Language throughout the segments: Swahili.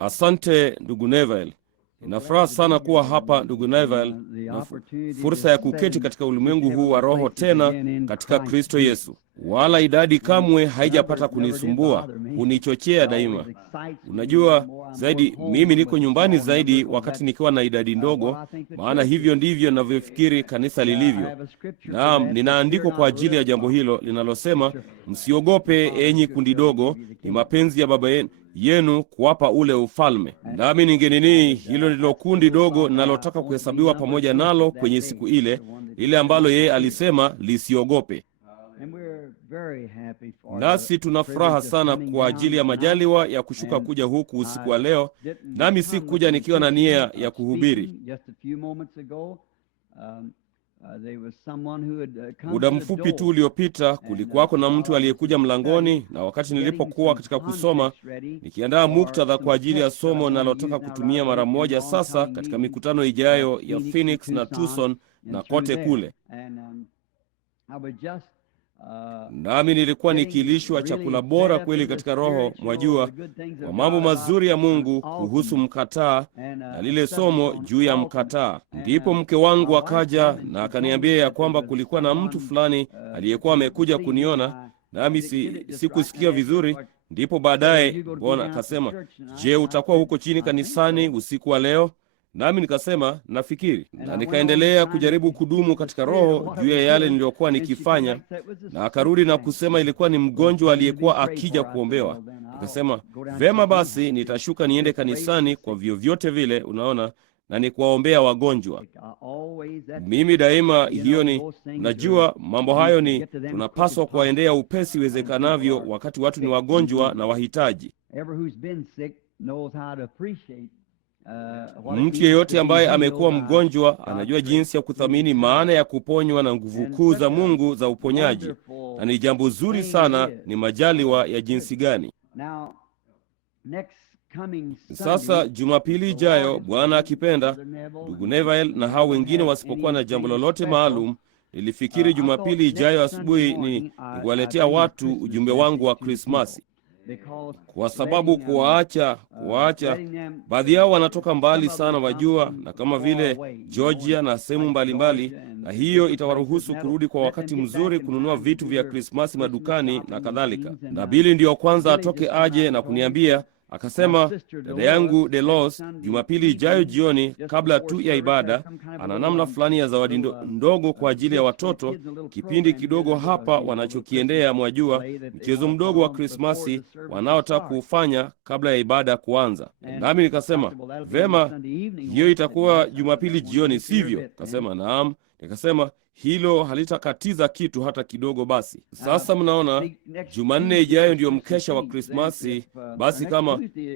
Asante ndugu Neville. Ninafuraha sana kuwa hapa ndugu Neville, na fursa ya kuketi katika ulimwengu huu wa roho tena katika Kristo Yesu. Wala idadi kamwe haijapata kunisumbua, hunichochea daima. Unajua zaidi, mimi niko nyumbani zaidi wakati nikiwa na idadi ndogo, maana hivyo ndivyo ninavyofikiri kanisa lilivyo. Naam, nina andiko kwa ajili ya jambo hilo linalosema, msiogope enyi kundi dogo, ni mapenzi ya Baba yenu kuwapa ule ufalme. Nami ningenini, hilo ndilo kundi dogo ninalotaka kuhesabiwa pamoja nalo kwenye siku ile ambalo yeye alisema lisiogope. Nasi tunafuraha sana kwa ajili ya majaliwa ya kushuka kuja huku usiku wa leo. Nami si kuja nikiwa na nia ya kuhubiri. Muda mfupi tu uliopita kulikuwako na mtu aliyekuja mlangoni, na wakati nilipokuwa katika kusoma nikiandaa muktadha kwa ajili ya somo ninalotaka kutumia mara moja sasa katika mikutano ijayo ya Phoenix na Tucson na kote kule, nami nilikuwa nikilishwa chakula bora kweli katika roho, mwajua, kwa mambo mazuri ya Mungu kuhusu mkataa na lile somo juu ya mkataa. Ndipo mke wangu akaja na akaniambia ya kwamba kulikuwa na mtu fulani aliyekuwa amekuja kuniona, nami sikusikia vizuri. Ndipo baadaye Bwana akasema, je, utakuwa huko chini kanisani usiku wa leo? Nami nikasema nafikiri, na nikaendelea kujaribu kudumu katika roho juu ya yale niliyokuwa nikifanya. Na akarudi na kusema ilikuwa ni mgonjwa aliyekuwa akija kuombewa. Nikasema vema, basi nitashuka niende kanisani kwa vyovyote vile, unaona, na ni kuwaombea wagonjwa. Mimi daima hiyo ni, najua mambo hayo ni tunapaswa kuwaendea upesi iwezekanavyo wakati watu ni wagonjwa na wahitaji. Mtu yeyote ambaye amekuwa mgonjwa anajua jinsi ya kuthamini maana ya kuponywa na nguvu kuu za Mungu za uponyaji, na ni jambo zuri sana, ni majaliwa ya jinsi gani. Sasa Jumapili ijayo, Bwana akipenda, ndugu Neville na hao wengine wasipokuwa na jambo lolote maalum, nilifikiri Jumapili ijayo asubuhi ni kuwaletea watu ujumbe wangu wa Krismasi, kwa sababu kuwaacha baadhi yao wanatoka mbali sana, wajua, na kama vile Georgia na sehemu mbalimbali, na hiyo itawaruhusu kurudi kwa wakati mzuri kununua vitu vya Krismasi madukani na kadhalika. Na Bili ndiyo kwanza atoke aje na kuniambia, akasema, dada yangu Delos, Jumapili ijayo jioni kabla tu ya ibada, ana namna fulani ya zawadi ndogo kwa ajili ya watoto, kipindi kidogo hapa wanachokiendea, mwajua, mchezo mdogo wa Krismasi wanaotaka kuufanya kabla ya ibada kuanza. Nami nikasema, vema, hiyo itakuwa Jumapili jioni, sivyo? Akasema, naam. Nikasema, hilo halitakatiza kitu hata kidogo. Basi sasa mnaona, Jumanne ijayo ndiyo mkesha wa Krismasi. Basi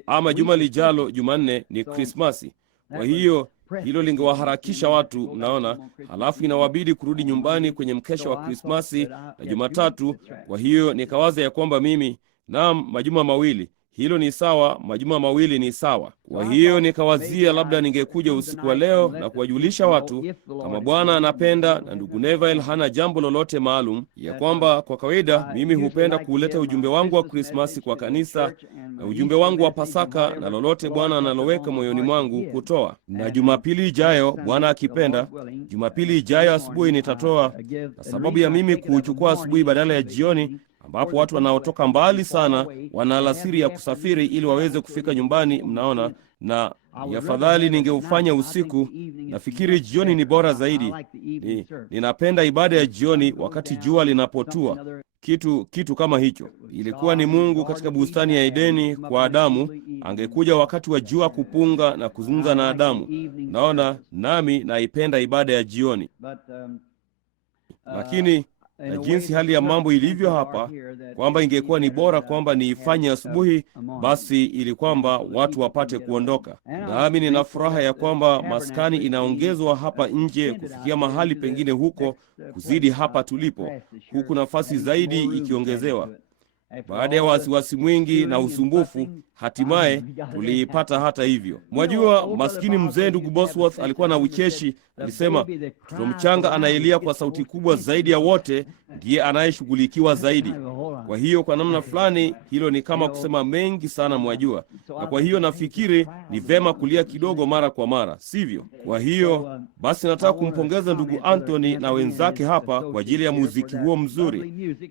ama juma lijalo Jumanne ni Krismasi. Kwa hiyo hilo lingewaharakisha watu, mnaona, halafu inawabidi kurudi nyumbani kwenye mkesha wa Krismasi na Jumatatu. Kwa hiyo nikawaza ya kwamba mimi, naam, majuma mawili, hilo ni sawa, majuma mawili ni sawa. Kwa hiyo nikawazia labda ningekuja usiku wa leo na kuwajulisha watu, kama Bwana anapenda na ndugu Neville hana jambo lolote maalum, ya kwamba kwa kawaida mimi hupenda kuuleta ujumbe wangu wa Krismasi kwa kanisa na ujumbe wangu wa Pasaka na lolote Bwana analoweka moyoni mwangu kutoa. Na Jumapili ijayo, Bwana akipenda, Jumapili ijayo asubuhi nitatoa, na sababu ya mimi kuuchukua asubuhi badala ya jioni, ambapo watu wanaotoka mbali sana wana alasiri ya kusafiri ili waweze kufika nyumbani, mnaona, na afadhali ningeufanya usiku. Nafikiri jioni ni bora zaidi. Ninapenda ibada ya jioni wakati jua linapotua, kitu kama hicho. Ilikuwa ni Mungu katika bustani ya Edeni kwa Adamu, angekuja wakati wa jua kupunga na kuzungumza na Adamu. Naona nami naipenda ibada ya jioni. Lakini na jinsi hali ya mambo ilivyo hapa, kwamba ingekuwa ni bora kwamba niifanye asubuhi, basi ili kwamba watu wapate kuondoka. Nami nina furaha ya kwamba maskani inaongezwa hapa nje kufikia mahali pengine huko kuzidi hapa tulipo, huku nafasi zaidi ikiongezewa. Baada ya wasiwasi mwingi na usumbufu, hatimaye tuliipata hata hivyo. Mwajua, maskini mzee ndugu Bosworth alikuwa na ucheshi. Alisema mtoto mchanga anayelia kwa sauti kubwa zaidi ya wote ndiye anayeshughulikiwa zaidi. Kwa hiyo kwa namna fulani hilo ni kama kusema mengi sana, mwajua. Na kwa hiyo nafikiri ni vema kulia kidogo mara kwa mara, sivyo? Kwa hiyo basi nataka kumpongeza ndugu Anthony na wenzake hapa kwa ajili ya muziki huo mzuri.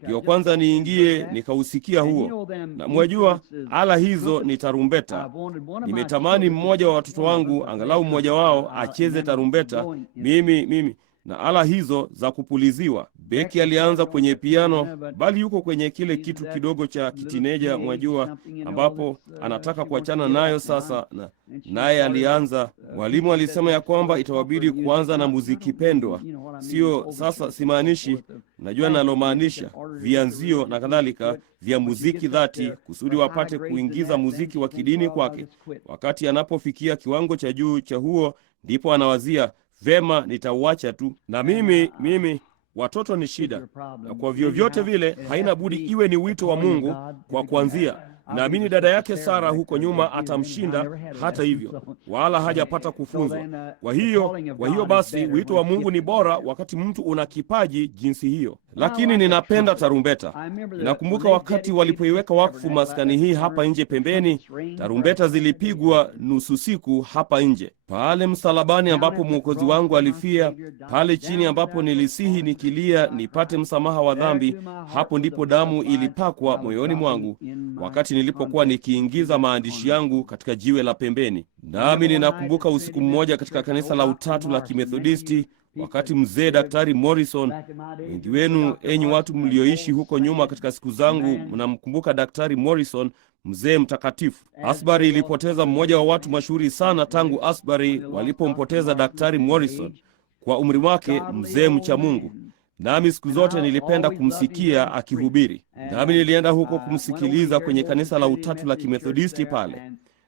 Ndio kwanza niingie nikausikia huo. Na mwajua ala hizo ni tarumbeta. Nimetamani mmoja wa watoto wangu, angalau mmoja wao, acheze tarumbeta. Mimi na ala hizo za kupuliziwa. Beki alianza kwenye piano, bali yuko kwenye kile kitu kidogo cha kitineja, mwajua, ambapo anataka kuachana nayo sasa. Naye alianza, mwalimu alisema ya kwamba itawabidi kuanza na muziki pendwa. Sio, sasa simaanishi, najua nalomaanisha, vianzio na kadhalika vya muziki dhati, kusudi wapate kuingiza muziki wa kidini kwake. Wakati anapofikia kiwango cha juu cha huo, ndipo anawazia, vema, nitauacha tu. Na mimi watoto ni shida, na kwa vyovyote vile haina budi iwe ni wito wa Mungu kwa kuanzia. Naamini dada yake Sara huko nyuma atamshinda hata hivyo, wala hajapata kufunzwa. Kwa hiyo basi wito wa Mungu ni bora wakati mtu una kipaji jinsi hiyo. Lakini ninapenda tarumbeta. Nakumbuka wakati walipoiweka wakfu maskani hii hapa nje pembeni, tarumbeta zilipigwa nusu siku hapa nje. Pale msalabani ambapo Mwokozi wangu alifia, pale chini ambapo nilisihi nikilia nipate msamaha wa dhambi, hapo ndipo damu ilipakwa moyoni mwangu wakati nilipokuwa nikiingiza maandishi yangu katika jiwe la pembeni. Nami ninakumbuka usiku mmoja katika kanisa la Utatu la Kimethodisti, wakati mzee Daktari Morrison, wengi wenu enyi watu mlioishi huko nyuma katika siku zangu mnamkumbuka Daktari Morrison, mzee mtakatifu. Asbury ilipoteza mmoja wa watu mashuhuri sana tangu Asbury walipompoteza Daktari Morrison, kwa umri wake, mzee mcha Mungu. Nami siku zote nilipenda kumsikia akihubiri. Nami nilienda huko kumsikiliza kwenye kanisa la Utatu la Kimethodisti pale.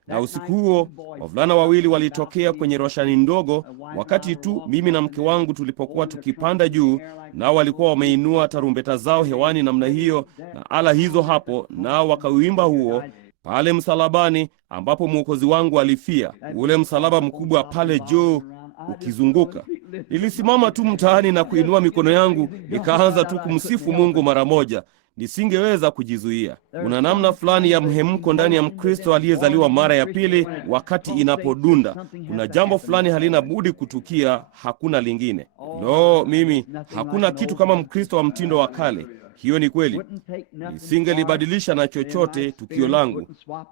Na usiku huo wavulana wawili walitokea kwenye roshani ndogo, wakati tu mimi na mke wangu tulipokuwa tukipanda juu, nao walikuwa wameinua tarumbeta zao hewani namna hiyo na ala hizo hapo, nao wakauimba huo pale msalabani ambapo Mwokozi wangu alifia, ule msalaba mkubwa pale juu ukizunguka. Nilisimama tu mtaani na kuinua mikono yangu, nikaanza tu kumsifu Mungu mara moja. Nisingeweza kujizuia. Kuna namna fulani ya mhemko ndani ya Mkristo aliyezaliwa mara ya pili wakati inapodunda. Kuna jambo fulani halina budi kutukia, hakuna lingine. Mimi hakuna kitu kama Mkristo wa mtindo wa kale. Hiyo ni kweli. Nisingelibadilisha na chochote tukio langu.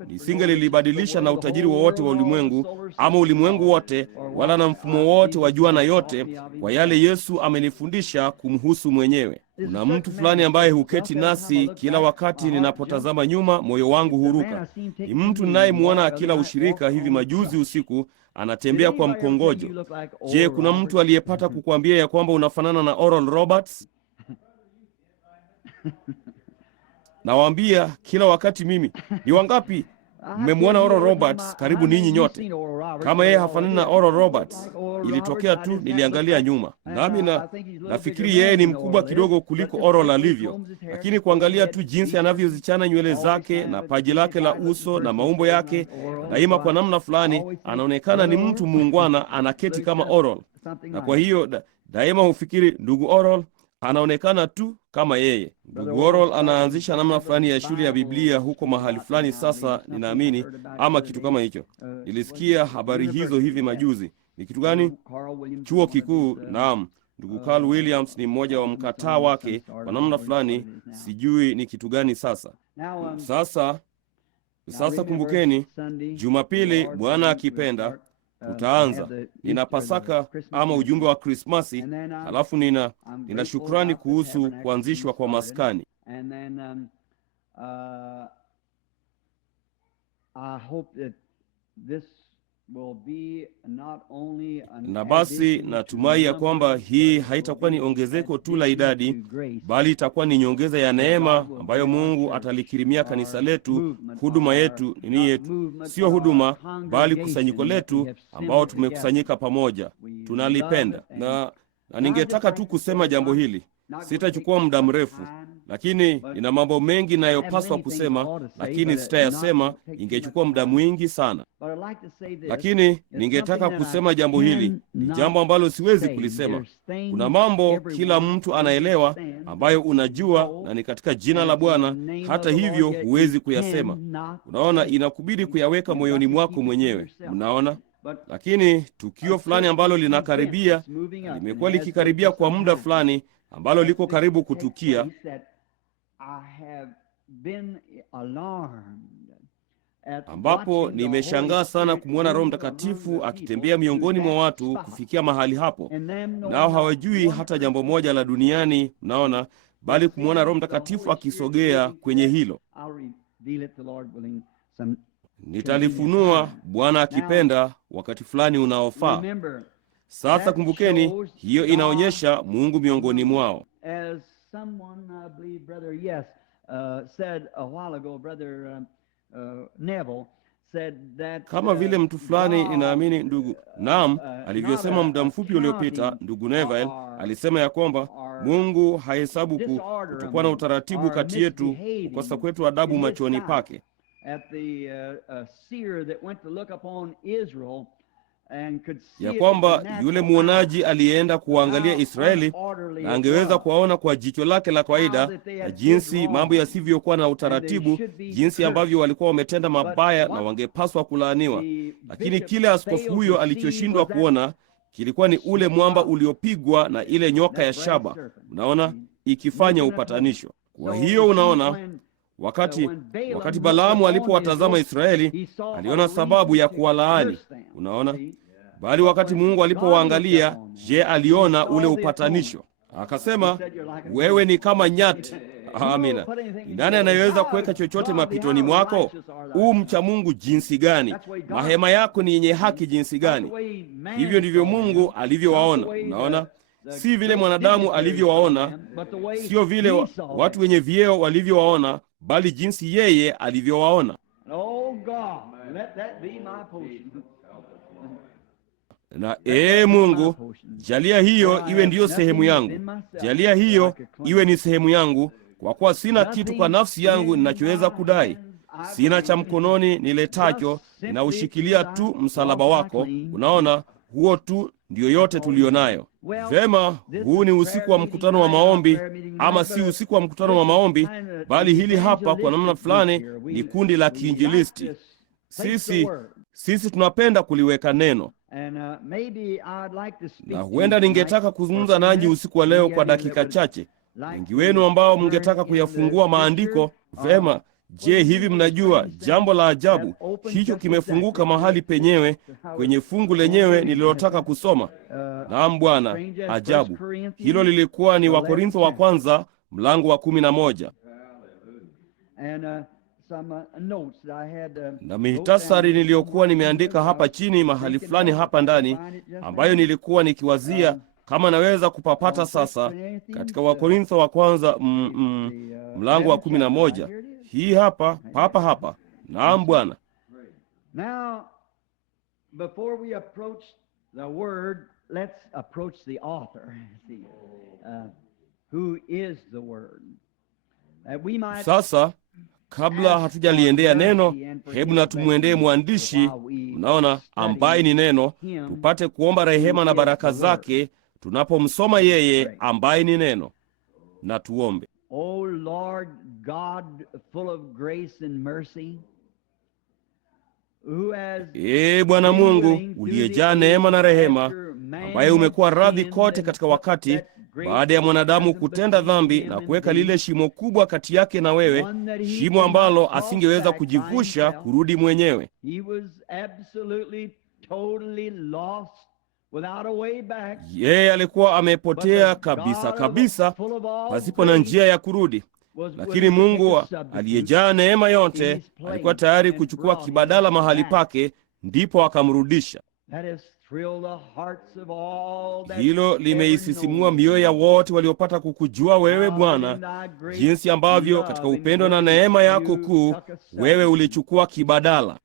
Nisingelibadilisha na utajiri wowote wa ulimwengu ama ulimwengu wote, wala na mfumo wote wa jua na yote, kwa yale Yesu amenifundisha kumhusu mwenyewe. Kuna mtu fulani ambaye huketi nasi kila wakati ninapotazama nyuma, moyo wangu huruka. Ni mtu ninayemwona kila ushirika hivi majuzi usiku, anatembea kwa mkongojo. Je, kuna mtu aliyepata kukuambia ya kwamba unafanana na Oral Roberts? Nawaambia kila wakati mimi, ni wangapi mmemwona Oral Roberts? Karibu ninyi nyote. Kama yeye hafanani na Oral Roberts, ilitokea tu niliangalia nyuma. Nami nafikiri yeye ni mkubwa kidogo kuliko Oral alivyo, lakini kuangalia tu jinsi anavyozichana nywele zake na paji lake la uso na maumbo yake, daima kwa namna fulani anaonekana ni mtu muungwana, anaketi kama Oral. Na kwa hiyo daima hufikiri ndugu Oral anaonekana tu kama yeye. Ndugu Oral anaanzisha namna fulani ya shule ya Biblia huko mahali fulani sasa, ninaamini, ama kitu kama hicho. Nilisikia habari hizo hivi majuzi. Ni kitu gani? Chuo kikuu. Naam, ndugu Carl Williams ni mmoja wa mkataa wake kwa namna fulani, sijui ni kitu gani sasa. Sasa kumbukeni, Jumapili Bwana akipenda tutaanza. Nina Pasaka ama ujumbe wa Krismasi, halafu nina shukrani kuhusu kuanzishwa kwa maskani. Na basi natumai ya kwamba hii haitakuwa ni ongezeko tu la idadi, bali itakuwa ni nyongeza ya neema ambayo Mungu atalikirimia kanisa letu, huduma yetu, nini yetu, sio huduma bali kusanyiko letu ambao tumekusanyika pamoja. Tunalipenda. Na ningetaka tu kusema jambo hili. Sitachukua muda mrefu, lakini nina mambo mengi ninayopaswa kusema, lakini sitayasema, ingechukua muda mwingi sana. Lakini ningetaka kusema jambo hili, ni jambo ambalo siwezi kulisema. Kuna mambo kila mtu anaelewa ambayo unajua, na ni katika jina la Bwana, hata hivyo huwezi kuyasema. Unaona, inakubidi kuyaweka moyoni mwako mwenyewe. Mnaona? Lakini tukio fulani ambalo linakaribia, limekuwa likikaribia kwa muda fulani, ambalo liko karibu kutukia, ambapo nimeshangaa sana kumwona Roho Mtakatifu akitembea miongoni mwa watu kufikia mahali hapo, nao hawajui hata jambo moja la duniani, naona, bali kumwona Roho Mtakatifu akisogea kwenye hilo. Nitalifunua, Bwana akipenda, wakati fulani unaofaa. Sasa kumbukeni, hiyo inaonyesha Mungu miongoni mwao. Kama vile mtu fulani, ninaamini ndugu alivyosema muda mfupi uliopita, ndugu Neville alisema ya kwamba Mungu hahesabu kutokuwa na utaratibu kati yetu, kukosa kwetu adabu machoni pake. Ya kwamba yule muonaji aliyeenda kuangalia Israeli na angeweza kuwaona kwa jicho lake la kawaida, na jinsi mambo yasivyokuwa na utaratibu, jinsi ambavyo walikuwa wametenda mabaya na wangepaswa kulaaniwa. Lakini kile askofu huyo alichoshindwa kuona kilikuwa ni ule mwamba uliopigwa na ile nyoka ya shaba, unaona, ikifanya upatanisho. Kwa hiyo unaona, wakati Balaamu alipowatazama Israeli, aliona sababu ya kuwalaani, unaona. Bali wakati Mungu alipowaangalia, je, aliona ule upatanisho? Akasema, wewe ni kama nyati. Amina. Nani anayeweza kuweka chochote mapitoni mwako? Mcha Mungu jinsi gani! Mahema yako ni yenye haki jinsi gani! Hivyo ndivyo Mungu alivyowaona, unaona. Si vile mwanadamu alivyowaona, sio vile watu wenye vyeo walivyowaona, bali jinsi yeye alivyowaona. Na Mungu, jalia hiyo iwe ndiyo sehemu yangu. Jalia hiyo iwe ni sehemu yangu, kwa kuwa sina kitu kwa nafsi yangu ninachoweza kudai. Sina cha mkononi niletacho, ninaushikilia tu msalaba wako. Unaona, huo tu ndiyo yote tulionayo. Vema, huu ni usiku wa mkutano wa maombi, ama si usiku wa mkutano wa maombi, bali hili hapa kwa namna fulani ni kundi la kiinjilisti. Sisi tunapenda kuliweka neno. Na huenda ningetaka kuzungumza nanyi usiku wa leo kwa dakika chache. Wengi wenu ambao mngetaka kuyafungua maandiko, vema. Je, hivi mnajua jambo la ajabu? Hicho kimefunguka mahali penyewe kwenye fungu lenyewe nililotaka kusoma. Naam Bwana, ajabu. Hilo lilikuwa ni Wakorintho wa kwanza mlango wa 11. Na mihitasari niliyokuwa nimeandika hapa chini mahali fulani hapa ndani, ambayo nilikuwa nikiwazia kama naweza kupapata sasa, katika Wakorintho wa kwanza mlango wa 11. Hii hapa, papa hapa. Naam Bwana. Now, before we approach the word, let's approach the author. Who is the word? Sasa kabla hatujaliendea neno, hebu na tumwendee mwandishi, unaona, ambaye ni neno, tupate kuomba rehema na baraka zake tunapomsoma yeye ambaye ni neno. Na tuombe. O Lord God, full of grace and mercy, Bwana Mungu uliyejaa neema na rehema, ambaye umekuwa radhi kote katika wakati, baada ya mwanadamu kutenda dhambi na kuweka lile shimo kubwa kati yake na wewe, shimo ambalo asingeweza kujivusha kurudi mwenyewe. Yeye alikuwa amepotea kabisa kabisa, pasipo na njia ya kurudi. Lakini Mungu aliyejaa neema yote alikuwa tayari kuchukua kibadala mahali pake, ndipo akamrudisha. Hilo limeisisimua mioyo ya wote waliopata kukujua wewe Bwana, jinsi ambavyo katika upendo na neema yako kuu wewe ulichukua kibadala.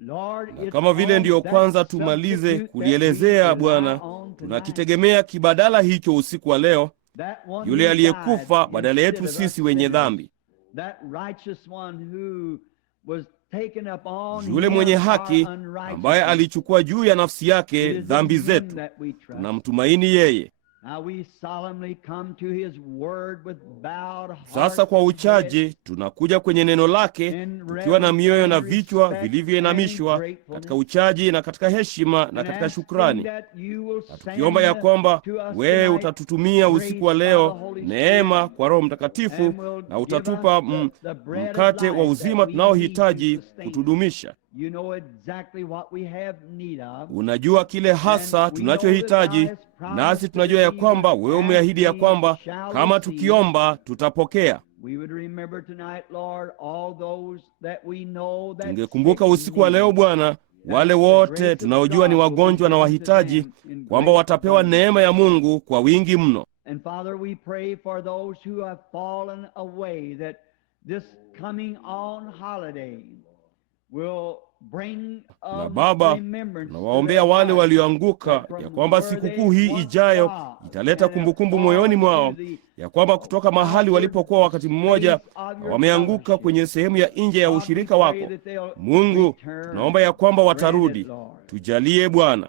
Na kama vile ndiyo kwanza tumalize kulielezea Bwana, tunakitegemea kibadala hicho usiku wa leo, yule aliyekufa badala yetu sisi wenye dhambi, yule mwenye haki ambaye alichukua juu ya nafsi yake dhambi zetu. Tunamtumaini yeye. Sasa kwa uchaji tunakuja kwenye neno lake tukiwa na mioyo na vichwa vilivyoinamishwa katika uchaji na katika heshima na katika shukrani, na tukiomba ya kwamba wewe utatutumia usiku wa leo neema kwa Roho Mtakatifu na utatupa mkate wa uzima tunaohitaji kutudumisha. Unajua kile hasa tunachohitaji, nasi tunajua ya kwamba wewe umeahidi ya kwamba kama tukiomba tutapokea. Tungekumbuka usiku wa leo Bwana, wale wote tunaojua ni wagonjwa na wahitaji, kwamba watapewa neema ya Mungu kwa wingi mno. Na Baba, tunawaombea wale walioanguka, ya kwamba sikukuu hii ijayo italeta kumbukumbu moyoni mwao, ya kwamba kutoka mahali walipokuwa wakati mmoja wameanguka kwenye sehemu ya nje ya ushirika wako. Mungu, tunaomba ya kwamba watarudi. Tujalie Bwana.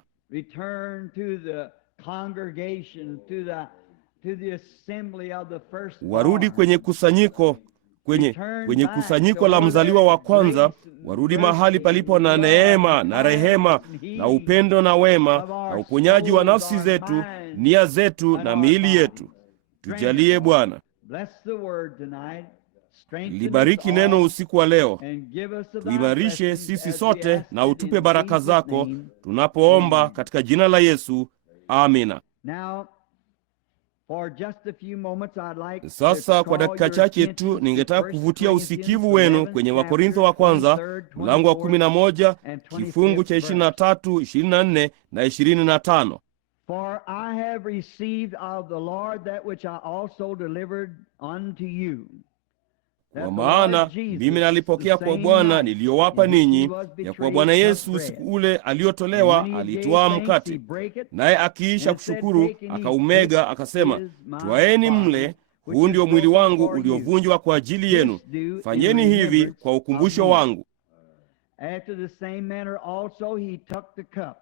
Warudi kwenye kusanyiko, kwenye kusanyiko la mzaliwa wa kwanza, warudi mahali palipo na neema na rehema na upendo na wema na uponyaji wa nafsi zetu, nia zetu na miili yetu. Tujalie Bwana. Libariki neno usiku wa leo. Tuimarishe sisi sote na utupe baraka zako tunapoomba katika jina la Yesu. Amina. Sasa kwa dakika chache tu ningetaka kuvutia usikivu wenu kwenye Wakorintho wa kwanza mlango wa 11 kifungu cha 23, 24 na 25. For I have received of the Lord that which I also delivered unto you. Kwa maana mimi nalipokea kwa Bwana niliyowapa ninyi, ya kuwa Bwana Yesu usiku ule aliotolewa alitwaa mkate, naye akiisha kushukuru akaumega, akasema, twaeni mle, huu ndio mwili wangu uliovunjwa kwa ajili yenu. Fanyeni hivi kwa ukumbusho wangu. After the same manner also he took the cup,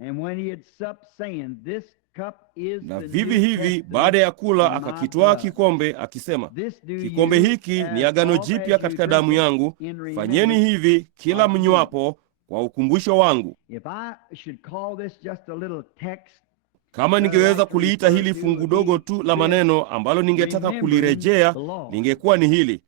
and when he had supped, saying, This cup is na the vivi New hivi Testament baada ya kula in my akakitwaa blood. kikombe akisema, This do kikombe you hiki ni as agano oft jipya as you katika drink damu it yangu. in Fanyeni remembrance hivi kila of me. mnywapo kwa ukumbusho wangu. If I should call this just a little text, Kama ningeweza kuliita hili fungu dogo tu la maneno ambalo ningetaka kulirejea, lingekuwa ni hili: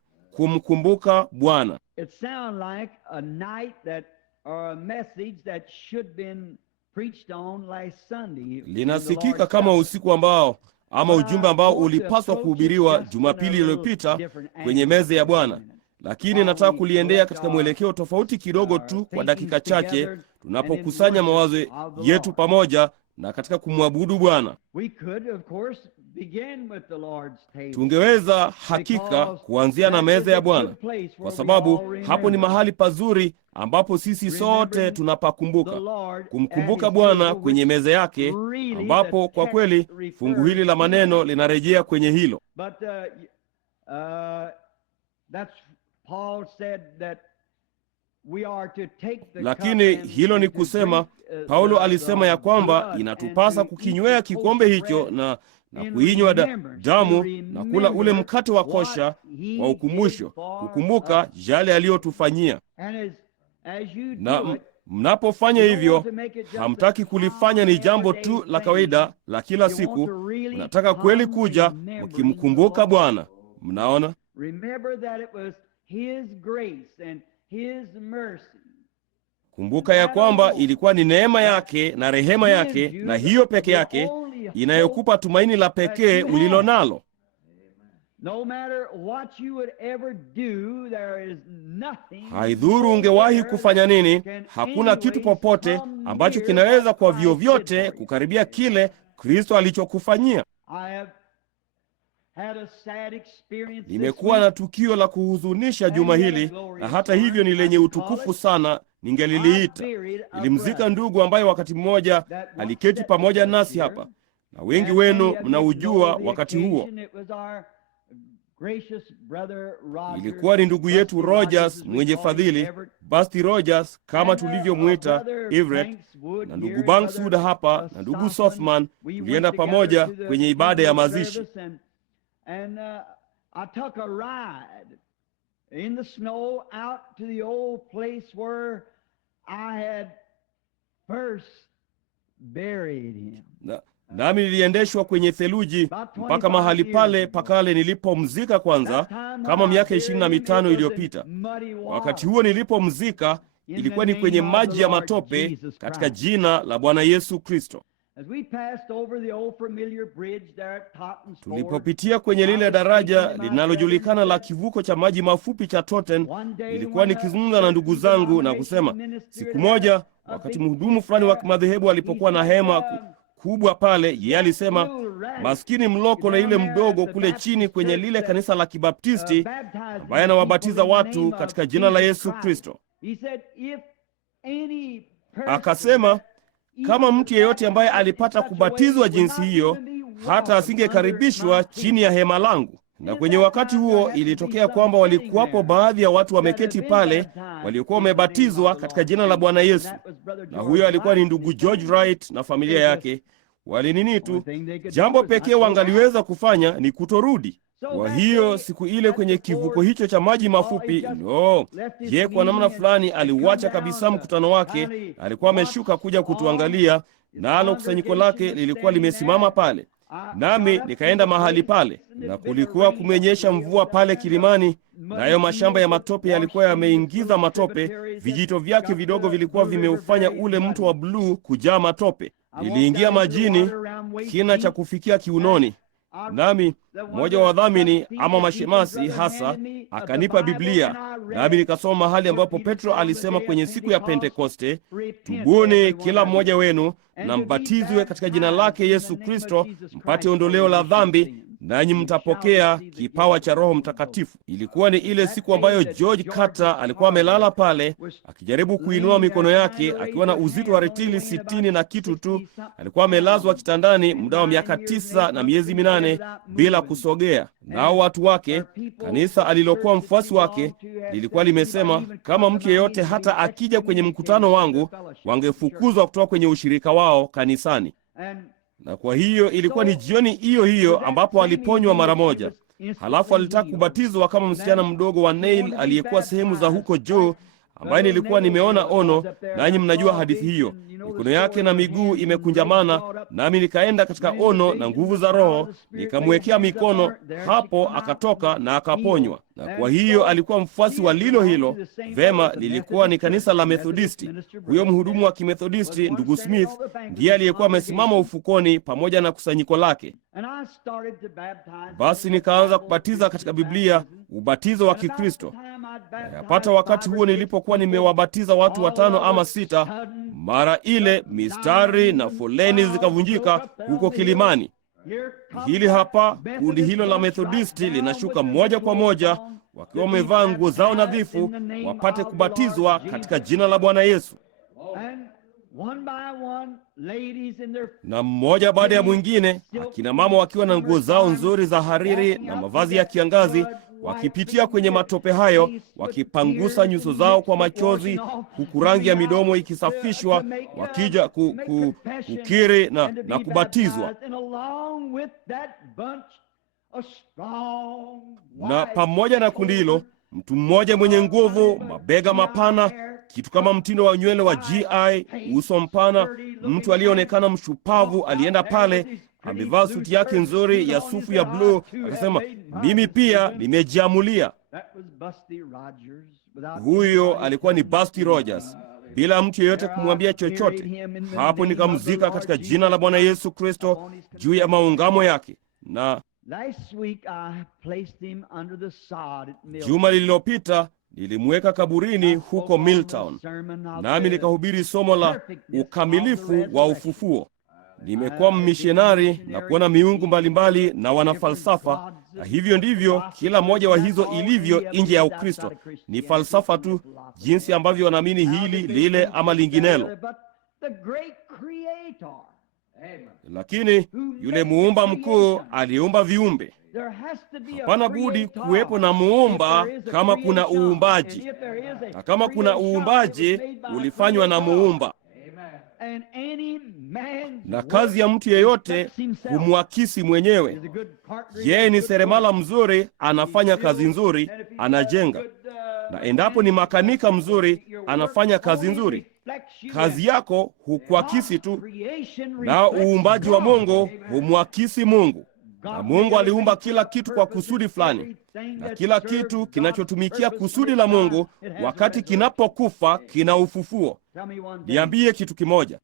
kumkumbuka Bwana. it sounds like a night that or a message that should been preached on last Sunday. in the Linasikika Lord's kama Supper. usiku ambao ama ujumbe ambao ulipaswa kuhubiriwa Jumapili iliyopita kwenye meza ya Bwana, lakini nataka kuliendea katika mwelekeo tofauti kidogo tu kwa dakika chache, tunapokusanya mawazo yetu pamoja na katika kumwabudu Bwana. We could, of course, begin with the Lord's table. Tungeweza hakika kuanzia na meza ya Bwana, kwa sababu hapo ni mahali pazuri ambapo sisi sote tunapakumbuka, kumkumbuka Bwana kwenye meza yake, ambapo kwa kweli fungu hili la maneno linarejea kwenye hilo. But that's Paul said that we are to take the Lakini cup and hilo ni to kusema, drink, Paulo the alisema ya kwamba blood inatupasa and to kukinywea eat the kikombe holy hicho bread na in kuinywa remembrance, damu to na kula ule remember mkate wa what kosha he kwa ukumbusho, did for kukumbuka us. yale aliyotufanyia. And as you Na do it, mnapofanya you don't hivyo, want to make it just hamtaki a kulifanya ni jambo tu everyday la thing. kawaida la kila You want siku. to really Mnataka kweli come kuja remembering mkimkumbuka the Lord. Bwana. Mnaona, Remember that it was His grace and His mercy. kumbuka ya kwamba ilikuwa ni neema yake na rehema yake, na hiyo peke yake inayokupa tumaini la pekee ulilo nalo. No matter what you would ever do, there is nothing. Haidhuru ungewahi kufanya nini, hakuna kitu popote ambacho kinaweza kwa vyovyote kukaribia kile Kristo alichokufanyia. I have had a sad experience this Nimekuwa na week. tukio la kuhuzunisha juma hili, na hata hivyo ni lenye utukufu sana, ningeliliita. Ilimzika ndugu ambaye wakati mmoja aliketi pamoja nasi hapa, na wengi wenu mnaujua wakati huo. Ilikuwa ni ndugu yetu Rogers, mwenye fadhili, Basti Rogers kama tulivyomwita Everett, na ndugu Bankswood hapa na ndugu Sothman. Tulienda pamoja kwenye ibada ya mazishi. I took a ride in the snow out to the old place where I had first buried him. Nami niliendeshwa kwenye theluji mpaka mahali pale pakale nilipomzika kwanza, kama miaka 25 iliyopita. Wakati huo nilipomzika ilikuwa ni kwenye maji ya matope katika jina la Bwana Yesu Kristo. Tulipopitia kwenye lile daraja linalojulikana la kivuko cha maji mafupi cha Totten, nilikuwa nikizungumza na ndugu zangu na kusema, siku moja wakati mhudumu fulani wa madhehebu alipokuwa na hema kubwa pale, yeye alisema, maskini mloko na yule mdogo kule chini kwenye lile kanisa la Kibaptisti ambaye anawabatiza watu katika jina la Yesu Kristo. Akasema, kama mtu yeyote ambaye alipata kubatizwa jinsi hiyo, hata asingekaribishwa chini ya hema langu. Na kwenye wakati huo ilitokea kwamba walikuwapo baadhi ya watu wameketi pale waliokuwa wamebatizwa katika jina la Bwana Yesu, na huyo alikuwa ni ndugu George Wright na familia yake. Walinini tu, jambo pekee wangaliweza kufanya ni kutorudi. Kwa hiyo siku ile kwenye kivuko hicho cha maji mafupi, je, kwa namna fulani aliuacha kabisa mkutano wake. Alikuwa ameshuka kuja kutuangalia, nalo kusanyiko lake lilikuwa limesimama pale. Nami nikaenda mahali pale, na kulikuwa kumenyesha mvua pale kilimani, nayo mashamba ya matope yalikuwa yameingiza matope. Vijito vyake vidogo vilikuwa vimeufanya ule mto wa bluu kujaa matope. Niliingia majini kina cha kufikia kiunoni. Nami mmoja wa wadhamini ama mashemasi hasa akanipa Biblia, nami nikasoma mahali ambapo Petro alisema kwenye siku ya Pentekoste, tubuni kila mmoja wenu na mbatizwe katika jina lake Yesu Kristo mpate ondoleo la dhambi, nanyi mtapokea kipawa cha Roho Mtakatifu. Ilikuwa ni ile siku ambayo George Carter alikuwa amelala pale akijaribu kuinua mikono yake akiwa na uzito wa retili 60 na kitu tu. Alikuwa amelazwa kitandani muda wa miaka 9 na miezi 8 bila kusogea. Nao watu wake, kanisa alilokuwa mfuasi wake, lilikuwa limesema kama mtu yeyote hata akija kwenye mkutano wangu, wangefukuzwa kutoka kwenye ushirika wao kanisani. Na kwa hiyo ilikuwa ni jioni hiyo hiyo ambapo aliponywa mara moja. Halafu alitaka kubatizwa kama msichana mdogo wa Neil aliyekuwa sehemu za huko juu, ambaye nilikuwa nimeona ono, nanyi mnajua hadithi hiyo. Mikono yake na miguu imekunjamana, nami nikaenda katika ono na nguvu za Roho, nikamwekea mikono hapo, akatoka na akaponywa. Na kwa hiyo alikuwa mfuasi wa lilo hilo. Vema, lilikuwa ni kanisa la Methodisti. Huyo mhudumu wa Kimethodisti, ndugu Smith, ndiye aliyekuwa amesimama ufukoni pamoja na kusanyiko lake. Basi nikaanza kubatiza katika Biblia, ubatizo wa Kikristo. Yapata wakati huo nilipokuwa nimewabatiza watu 5 ama 6, mara ile mistari na foleni zikavunjika huko kilimani. Hili hapa kundi hilo la Methodisti linashuka moja kwa moja wakiwa wamevaa nguo zao nadhifu, wapate kubatizwa katika jina la Bwana Yesu. Na mmoja baada ya mwingine, akina mama wakiwa na nguo zao nzuri za hariri na mavazi ya kiangazi, wakipitia kwenye matope hayo, wakipangusa nyuso zao kwa machozi, huku rangi ya midomo ikisafishwa, wakija kukiri na kubatizwa. Na pamoja na kundi hilo, mtu mmoja mwenye nguvu, mabega mapana, kitu kama mtindo wa nywele wa GI, uso mpana, mtu aliyeonekana mshupavu, alienda pale amevaa suti yake nzuri ya sufu ya bluu, akasema, mimi pia nimejiamulia. Huyo alikuwa ni Basti Rogers, bila mtu yeyote kumwambia chochote. Hapo nikamzika katika jina la Bwana Yesu Kristo juu ya maungamo yake. Na juma lililopita nilimweka kaburini huko Milltown, nami nikahubiri somo la ukamilifu wa ufufuo. Nimekuwa mmishonari na kuona miungu mbalimbali na wanafalsafa, na hivyo ndivyo kila moja wa hizo ilivyo nje ya Ukristo. Ni falsafa tu, jinsi ambavyo wanaamini hili, lile ama linginelo. Lakini yule muumba mkuu aliumba viumbe. Hapana budi kuwepo na muumba kama kuna uumbaji, na kama kuna uumbaji ulifanywa na muumba. Na kazi ya mtu yeyote humwakisi mwenyewe. Yeye ni seremala mzuri, anafanya kazi nzuri, anajenga. Na endapo ni makanika mzuri, anafanya kazi nzuri. Kazi yako hukuakisi tu, na uumbaji wa Mungu humwakisi Mungu. Na Mungu aliumba kila kitu kwa kusudi fulani, na kila kitu kinachotumikia kusudi la Mungu wakati kinapokufa kina ufufuo. Niambie kitu kimoja.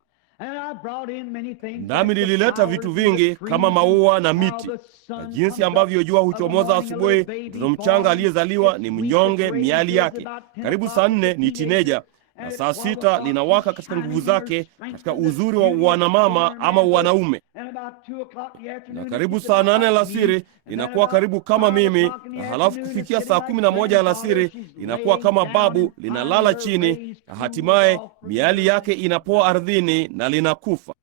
Nami nilileta vitu vingi kama maua na miti, na jinsi ambavyo jua huchomoza asubuhi. Mtoto mchanga aliyezaliwa ni mnyonge miali yake, karibu saa 4 ni tineja, na saa 6 linawaka katika nguvu zake, katika uzuri wa wanamama ama wanaume. Na karibu saa 8 alasiri inakuwa karibu kama mimi, na halafu kufikia saa 11 alasiri inakuwa kama babu, linalala chini, na hatimaye miali yake inapoa ardhini na linakufa.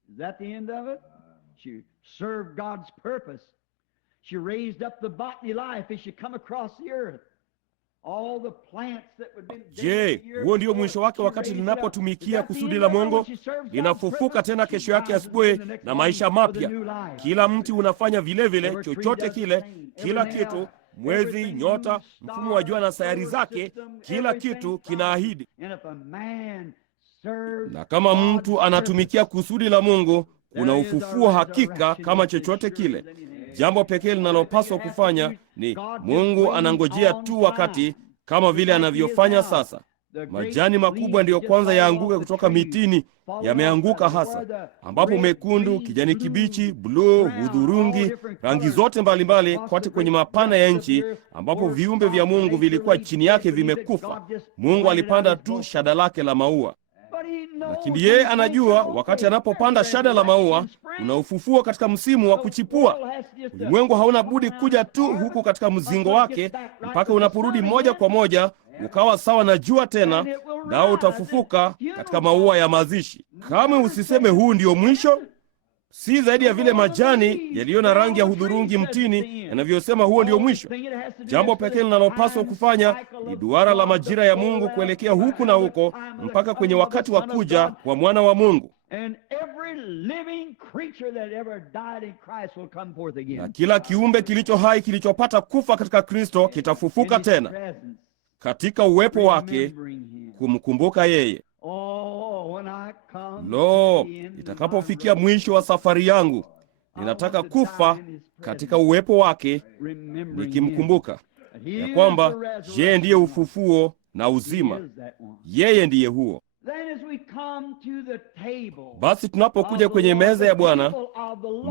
Je, huo ndio mwisho wake wakati linapotumikia kusudi la Mungu? Linafufuka tena kesho yake asubuhi na maisha mapya. Kila mti unafanya vile vile, chochote kile, kila kitu, mwezi, nyota, mfumo wa jua na sayari zake, kila kitu kinaahidi. Na kama mtu anatumikia kusudi la Mungu, kuna ufufuo hakika kama chochote kile. Jambo pekee linalopaswa kufanya ni Mungu anangojea tu wakati, kama vile anavyofanya sasa. Majani makubwa ndiyo kwanza yaanguke kutoka mitini, yameanguka hasa, ambapo mekundu, kijani kibichi, bluu, hudhurungi, rangi zote mbalimbali kote kwenye mapana ya nchi, ambapo viumbe vya Mungu vilikuwa chini yake vimekufa. Mungu alipanda tu shada lake la maua. Lakini yeye anajua wakati anapopanda shada la maua, una ufufuo katika msimu wa kuchipua. Ulimwengu hauna budi kuja tu huku katika mzingo wake, mpaka unaporudi moja kwa moja ukawa sawa na jua tena, nao utafufuka katika maua ya mazishi. Kama usiseme huu ndio mwisho, si zaidi ya vile majani yaliyo na rangi ya hudhurungi mtini yanavyosema huo ndio mwisho. Jambo pekee linalopaswa kufanya ni duara la majira ya Mungu kuelekea huku na huko mpaka kwenye wakati wa kuja kwa mwana wa Mungu. Na kila kiumbe kilicho hai kilichopata kufa katika Kristo kitafufuka tena katika uwepo wake, kumkumbuka yeye. Lo, itakapofikia mwisho wa safari yangu, ninataka kufa katika uwepo wake, nikimkumbuka ya kwamba yeye ndiye ufufuo na uzima. Yeye ndiye huo. Basi tunapokuja kwenye meza ya Bwana,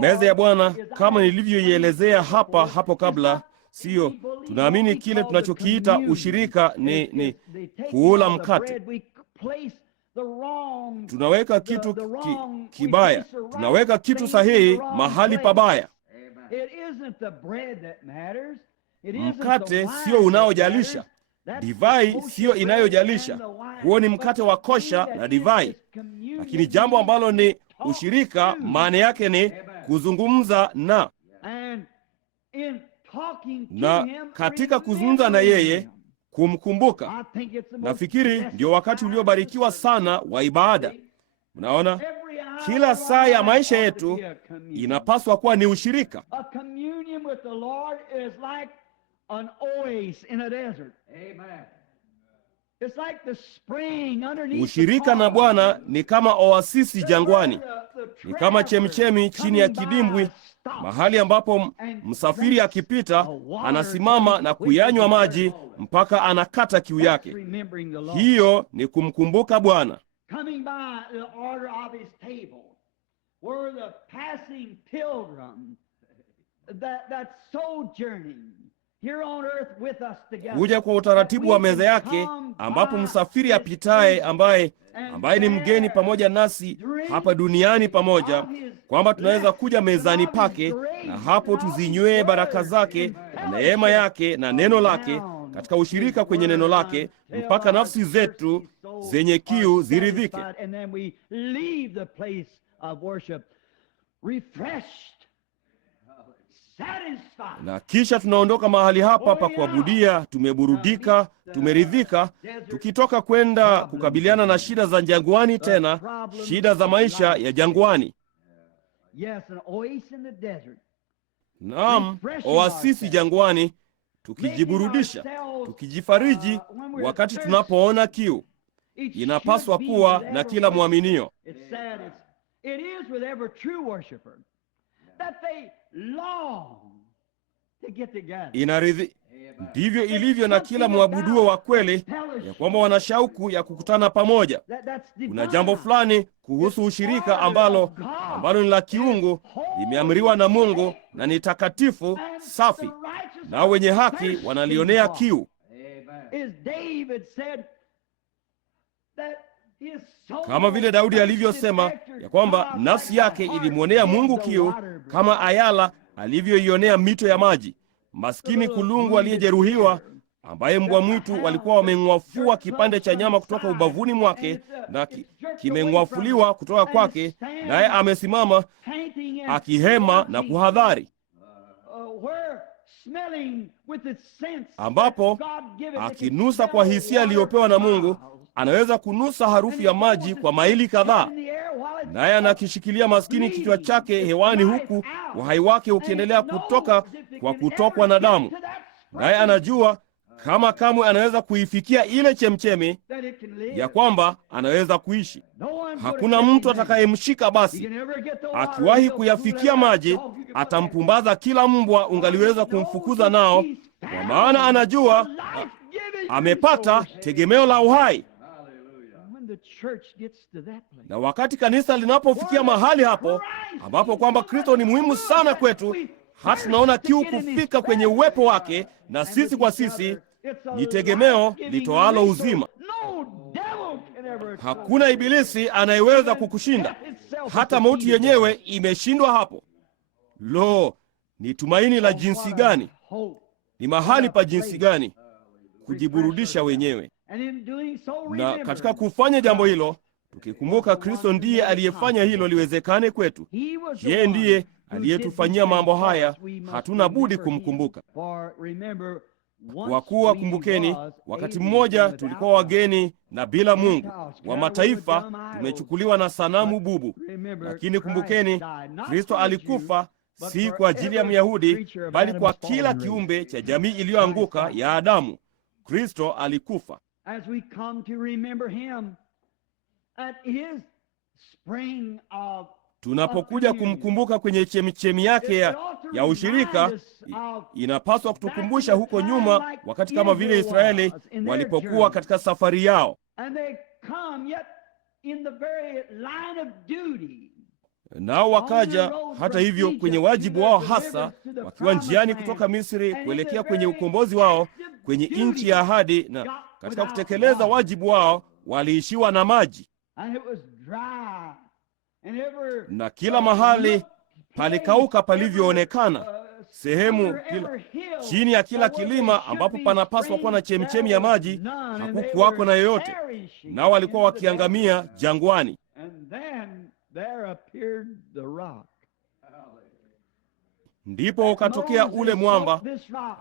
meza ya Bwana kama nilivyoielezea hapo kabla, sio tunaamini kile tunachokiita ushirika ni kuula mkate. Tunaweka kitu kibaya, tunaweka kitu sahihi mahali pabaya. Mkate sio unaojalisha, divai sio inayojalisha. Huo ni mkate wa kosha na divai. Lakini jambo ambalo ni ushirika, maana yake ni kuzungumza na katika kuzungumza na yeye, kumkumbuka. Nafikiri ndio wakati uliobarikiwa sana wa ibada. Mnaona, kila saa ya maisha yetu inapaswa kuwa ni ushirika. Ushirika na Bwana ni kama oasisi jangwani, ni kama chemchemi chini ya kidimbwi, mahali ambapo msafiri akipita anasimama na kuyanywa maji mpaka anakata kiu yake. Hiyo ni kumkumbuka Bwana. kuja kwa utaratibu wa meza yake, ambapo msafiri apitaye ambaye ni mgeni pamoja nasi hapa duniani pamoja, kwamba tunaweza kuja mezani pake, na hapo tuzinywee baraka zake na neema yake na neno lake, katika ushirika kwenye neno lake, mpaka nafsi zetu zenye kiu ziridhike. Na kisha tunaondoka mahali hapa pa kuabudia, tumeburudika, tumeridhika, tukitoka kwenda kukabiliana na shida za jangwani, tena shida za maisha ya jangwani. Naam, oasisi jangwani, tukijiburudisha, tukijifariji wakati tunapoona kiu. Inapaswa kuwa na kila mwaminio. Ndivyo ilivyo na kila mwabuduo wa kweli, ya kwamba wana shauku ya kukutana pamoja. Kuna jambo fulani kuhusu ushirika ambalo ni la kiungu, limeamriwa na Mungu na ni takatifu, safi, na wenye haki wanalionea kiu. Kama vile Daudi alivyosema ya kwamba nafsi yake ilimwonea Mungu kiu, kama ayala alivyoionea mito ya maji. Maskini kulungu aliyejeruhiwa, ambaye mbwa mwitu walikuwa wameng'wafua kipande cha nyama kutoka ubavuni mwake, na kimeng'wafuliwa kutoka kwake, naye amesimama akihema na kuhadhari, ambapo akinusa kwa hisia aliyopewa na Mungu. Anaweza kunusa harufu ya maji kwa maili kadhaa, naye anakishikilia maskini kichwa chake hewani, huku uhai wake ukiendelea kutoka kwa kutokwa na damu. Naye anajua kama kamwe anaweza kuifikia ile chemchemi, ya kwamba anaweza kuishi. Hakuna mtu atakayemshika basi. Akiwahi kuyafikia maji, atampumbaza kila mbwa ungaliweza kumfukuza nao, kwa maana anajua amepata tegemeo la uhai. Na wakati kanisa linapofikia mahali hapo, ambapo kwamba Kristo ni muhimu sana kwetu, hata tunaona kiu kufika kwenye uwepo wake, na sisi kwa sisi ni tegemeo litoalo uzima. Hakuna ibilisi anayeweza kukushinda. Hata mauti yenyewe imeshindwa hapo. Lo, ni tumaini la jinsi gani! Ni mahali pa jinsi gani kujiburudisha wenyewe. Na katika kufanya jambo hilo, tukikumbuka Kristo ndiye aliyefanya hilo liwezekane kwetu. Yeye ndiye aliyetufanyia mambo haya, hatuna budi kumkumbuka. Kwa kuwa kumbukeni, wakati mmoja tulikuwa wageni na bila Mungu, wa mataifa, tumechukuliwa na sanamu bubu. Lakini kumbukeni, Kristo alikufa si kwa ajili ya Myahudi, bali kwa kila kiumbe cha jamii iliyoanguka ya Adamu. Kristo alikufa. Tunapokuja kumkumbuka kwenye chemichemi yake ya ushirika, inapaswa kutukumbusha huko nyuma, wakati kama vile Israeli walipokuwa katika safari yao, nao wakaja hata hivyo kwenye wajibu wao hasa, wakiwa njiani kutoka Misri kuelekea kwenye ukombozi wao kwenye nchi ya ahadi, na katika kutekeleza wajibu wao waliishiwa na maji, na kila mahali palikauka palivyoonekana. Sehemu chini ya kila kilima ambapo panapaswa kuwa na chemchemi ya maji, hakukuwako na yoyote, nao walikuwa wakiangamia jangwani. Ndipo ukatokea ule mwamba,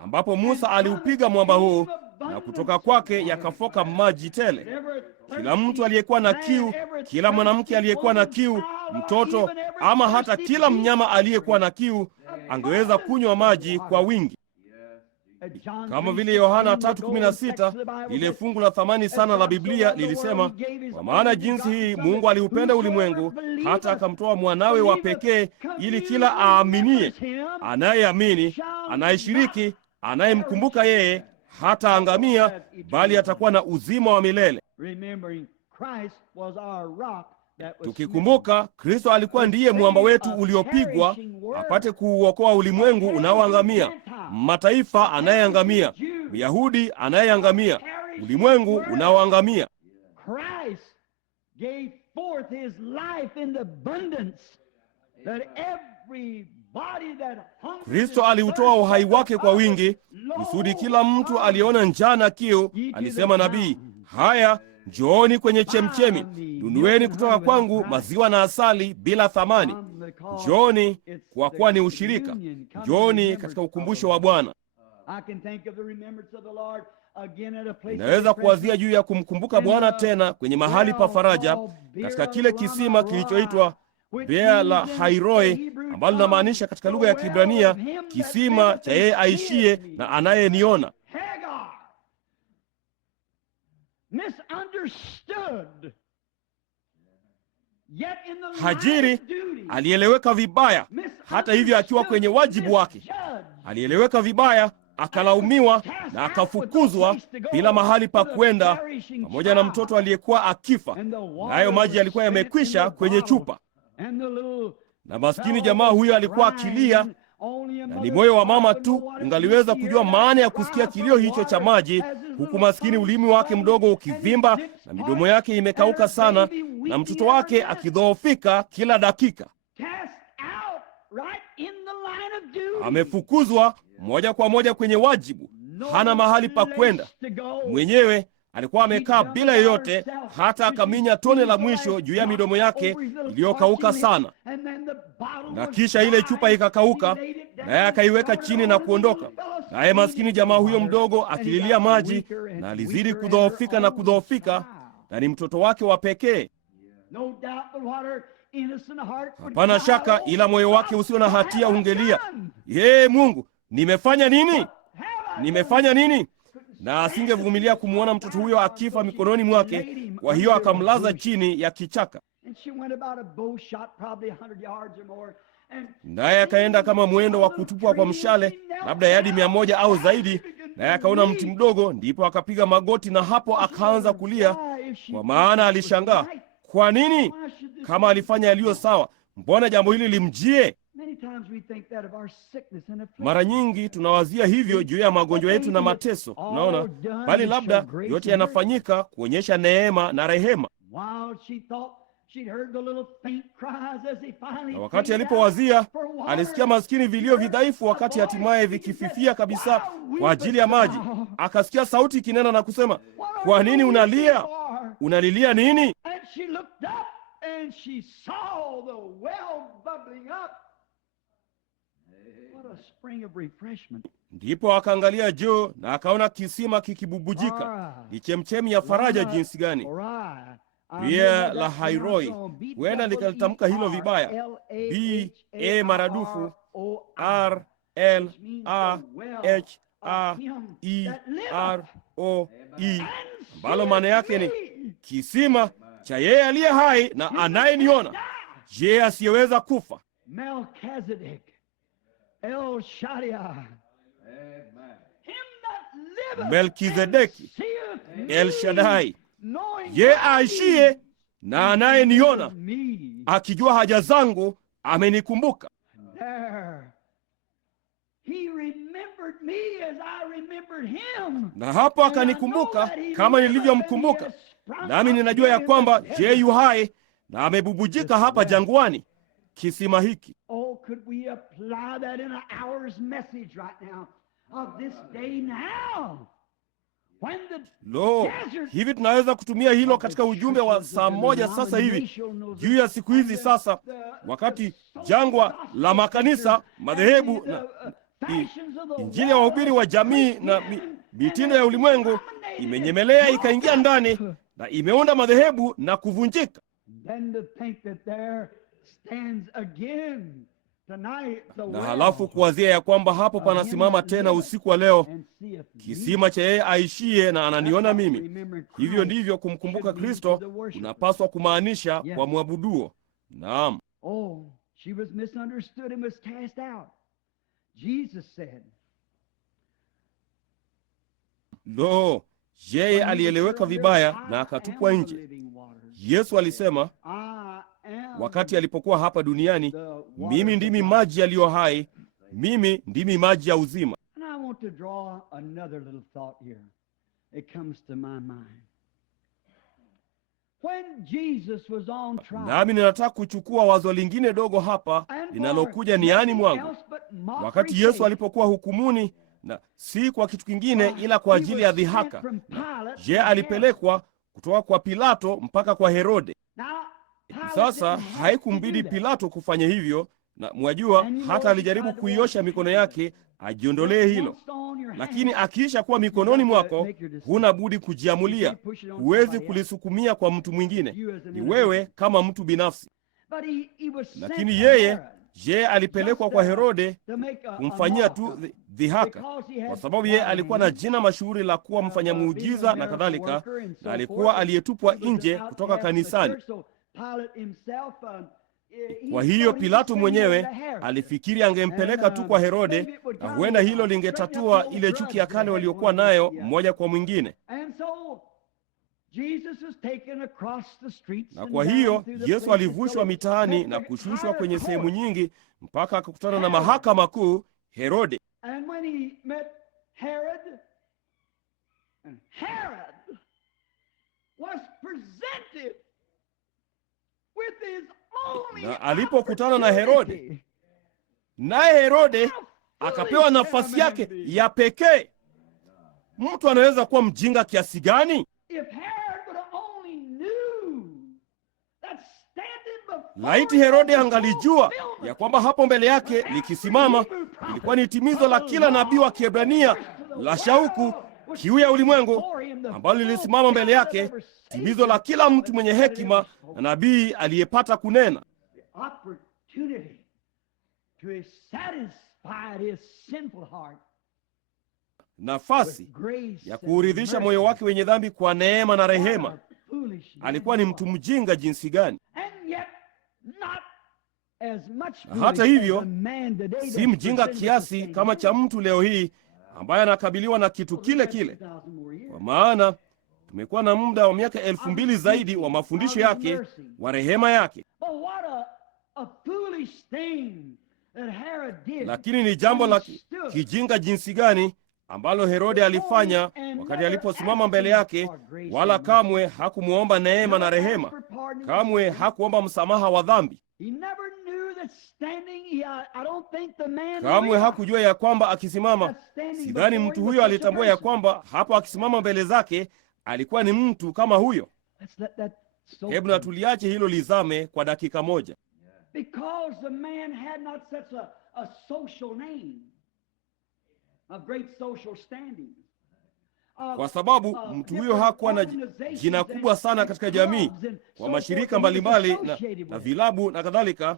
ambapo Musa aliupiga mwamba huu, na kutoka kwake yakafoka maji tele. Kila mtu aliyekuwa na kiu, kila mwanamke aliyekuwa na kiu, mtoto ama hata kila mnyama aliyekuwa na kiu angeweza kunywa maji kwa wingi. Kama vile Yohana 3:16, lile fungu la thamani sana la Biblia lilisema, kwa maana jinsi hii Mungu aliupenda ulimwengu hata akamtoa mwanawe wa pekee, ili kila aaminie, anayeamini, anayeshiriki, anayemkumbuka yeye, hata angamia, bali atakuwa na uzima wa milele. Tukikumbuka Kristo alikuwa ndiye mwamba wetu uliopigwa apate kuuokoa ulimwengu unaoangamia. mataifa anayeangamia, Myahudi anayeangamia, ulimwengu unaoangamia. Christ gave forth his life in the abundance that everybody that hungers. Kristo aliutoa uhai wake kwa wingi kusudi kila mtu aliona njaa na kiu. Alisema nabii, haya, njooni kwenye chemchemi, nunueni kutoka kwangu maziwa na asali bila thamani. Njooni kwa kuwa ni ushirika. Njooni katika ukumbusho wa Bwana. Naweza kuwazia juu ya kumkumbuka Bwana tena kwenye mahali pa faraja katika kile kisima kilichoitwa Beer la Hairoi, ambalo linamaanisha katika lugha ya Kiebrania kisima cha yeye aishie na anayeniona. Hajiri alieleweka vibaya, hata hivyo akiwa kwenye wajibu wake. Alieleweka vibaya, akalaumiwa na akafukuzwa bila mahali pa kwenda, pamoja na mtoto aliyekuwa akifa, nayo maji yalikuwa yamekwisha kwenye chupa. Na maskini jamaa huyo alikuwa akilia, na ni moyo wa mama tu ungaliweza kujua maana ya kusikia kilio hicho cha maji, huku maskini ulimi wake mdogo ukivimba na midomo yake imekauka sana, na mtoto wake akidhoofika kila dakika. Amefukuzwa moja kwa moja kwenye wajibu, hana mahali pa kwenda. Mwenyewe alikuwa amekaa bila yoyote, hata akaminya tone la mwisho juu ya midomo yake iliyokauka sana, na kisha ile chupa ikakauka, naye akaiweka chini na kuondoka. Naye maskini jamaa huyo mdogo akililia maji, na alizidi kudhoofika na kudhoofika, na ni mtoto wake wa pekee. Hapana shaka, ila moyo wake usio na hatia ungelia, Yee Mungu, nimefanya nini? Nimefanya nini? Na asingevumilia kumwona mtoto huyo akifa mikononi mwake, kwa hiyo akamlaza chini ya kichaka. Naye akaenda kama mwendo wa kutupwa kwa mshale, labda yadi 100 au zaidi, naye akaona mti mdogo, ndipo akapiga magoti, na hapo akaanza kulia, kwa maana alishangaa. Kwa nini? Kama alifanya yaliyo sawa, mbona jambo hili limjie? Mara nyingi tunawazia hivyo juu ya magonjwa yetu na mateso, unaona, bali labda yote yanafanyika kuonyesha neema na rehema. Na wakati alipowazia, alisikia maskini vilio vidhaifu, wakati hatimaye vikififia kabisa kwa ajili ya maji. Akasikia sauti ikinena na kusema, kwa nini unalia? Unalilia nini? Ndipo akaangalia juu na akaona kisima kikibubujika. Ni chemchemi ya faraja jinsi gani! Beer la Hairoi, huenda nikalitamka hilo vibaya. B-A maradufu R-L-A-H-A-E-R-O-E, ambalo maana yake ni kisima cha yeye aliye hai na anayeniona, je, asiyeweza kufa. Melkizedeki, El Shaddai, ye aishie na anayeniona, akijua haja zangu, amenikumbuka. Na hapo akanikumbuka kama nilivyomkumbuka, nami ninajua ya kwamba je yu hai na amebubujika hapa jangwani, kisima hiki. Lo, hivi tunaweza kutumia hilo katika ujumbe wa saa moja sasa hivi juu ya siku hizi sasa, wakati jangwa la makanisa, madhehebu na injili ya wahubiri wa jamii na mitindo ya ulimwengu imenyemelea ikaingia ndani na imeunda madhehebu na kuvunjika. Na halafu kuwazia ya kwamba hapo panasimama tena usiku wa leo kisima cha yeye aishie na ananiona mimi. Hivyo ndivyo kumkumbuka Kristo unapaswa kumaanisha kwa mwabuduo. Naam. Lo, yeye alieleweka vibaya na akatupwa nje. Yesu alisema wakati alipokuwa hapa duniani, mimi ndimi maji yaliyo hai, mimi ndimi maji ya uzima. to draw another little thought here. It comes to my mind. When Jesus was on trial, Nami ninataka kuchukua wazo lingine dogo hapa and for linalokuja niani nothing mwangu. else but mockery Wakati Yesu sake, alipokuwa hukumuni, na si kwa kitu kingine ila kwa ajili ya dhihaka, je, alipelekwa kutoka kwa Pilato mpaka kwa Herode. Sasa haikumbidi Pilato kufanya hivyo, na mwajua hata alijaribu kuiosha mikono yake ajiondolee hilo. Lakini akiisha kuwa mikononi mwako, huna budi kujiamulia. Huwezi kulisukumia kwa mtu mwingine, ni wewe kama mtu binafsi. Lakini yeye, je, alipelekwa kwa Herode kumfanyia tu dhihaka, kwa sababu yeye alikuwa na jina mashuhuri la kuwa mfanya muujiza na kadhalika, na alikuwa aliyetupwa nje kutoka kanisani. Kwa hiyo Pilato mwenyewe alifikiri angempeleka tu kwa Herode, na huenda hilo lingetatua ile chuki ya kale waliokuwa nayo mmoja kwa mwingine. Na kwa hiyo Yesu alivushwa mitaani na kushushwa kwenye sehemu nyingi mpaka akakutana na mahakama kuu, Herode. Na alipokutana na Herode, naye Herode akapewa nafasi yake ya pekee. Mtu anaweza kuwa mjinga kiasi gani? Laiti Herode angalijua ya kwamba hapo mbele yake likisimama ilikuwa ni timizo la kila nabii wa Kiebrania, la shauku, kiu ya ulimwengu, ambalo lilisimama mbele yake, timizo la kila mtu mwenye hekima na nabii aliyepata kunena. Nafasi ya kuuridhisha moyo wake wenye dhambi kwa neema na rehema. Alikuwa ni mtu mjinga jinsi gani! Na hata hivyo, si mjinga kiasi kama cha mtu leo hii ambaye anakabiliwa na kitu kile kile, kwa maana tumekuwa na muda wa miaka 2000 zaidi wa mafundisho yake, wa rehema yake. Lakini ni jambo la kijinga jinsi gani ambalo Herode alifanya wakati aliposimama mbele yake, wala kamwe hakumwomba neema na rehema. Kamwe hakuomba msamaha wa dhambi. Kamwe hakujua ya kwamba akisimama, sidhani mtu huyo alitambua ya kwamba hapo akisimama mbele zake alikuwa ni mtu kama huyo. Hebu na tuliache hilo lizame kwa dakika moja. Kwa sababu mtu huyo hakuwa na jina kubwa sana katika jamii, kwa mashirika mbalimbali na vilabu na kadhalika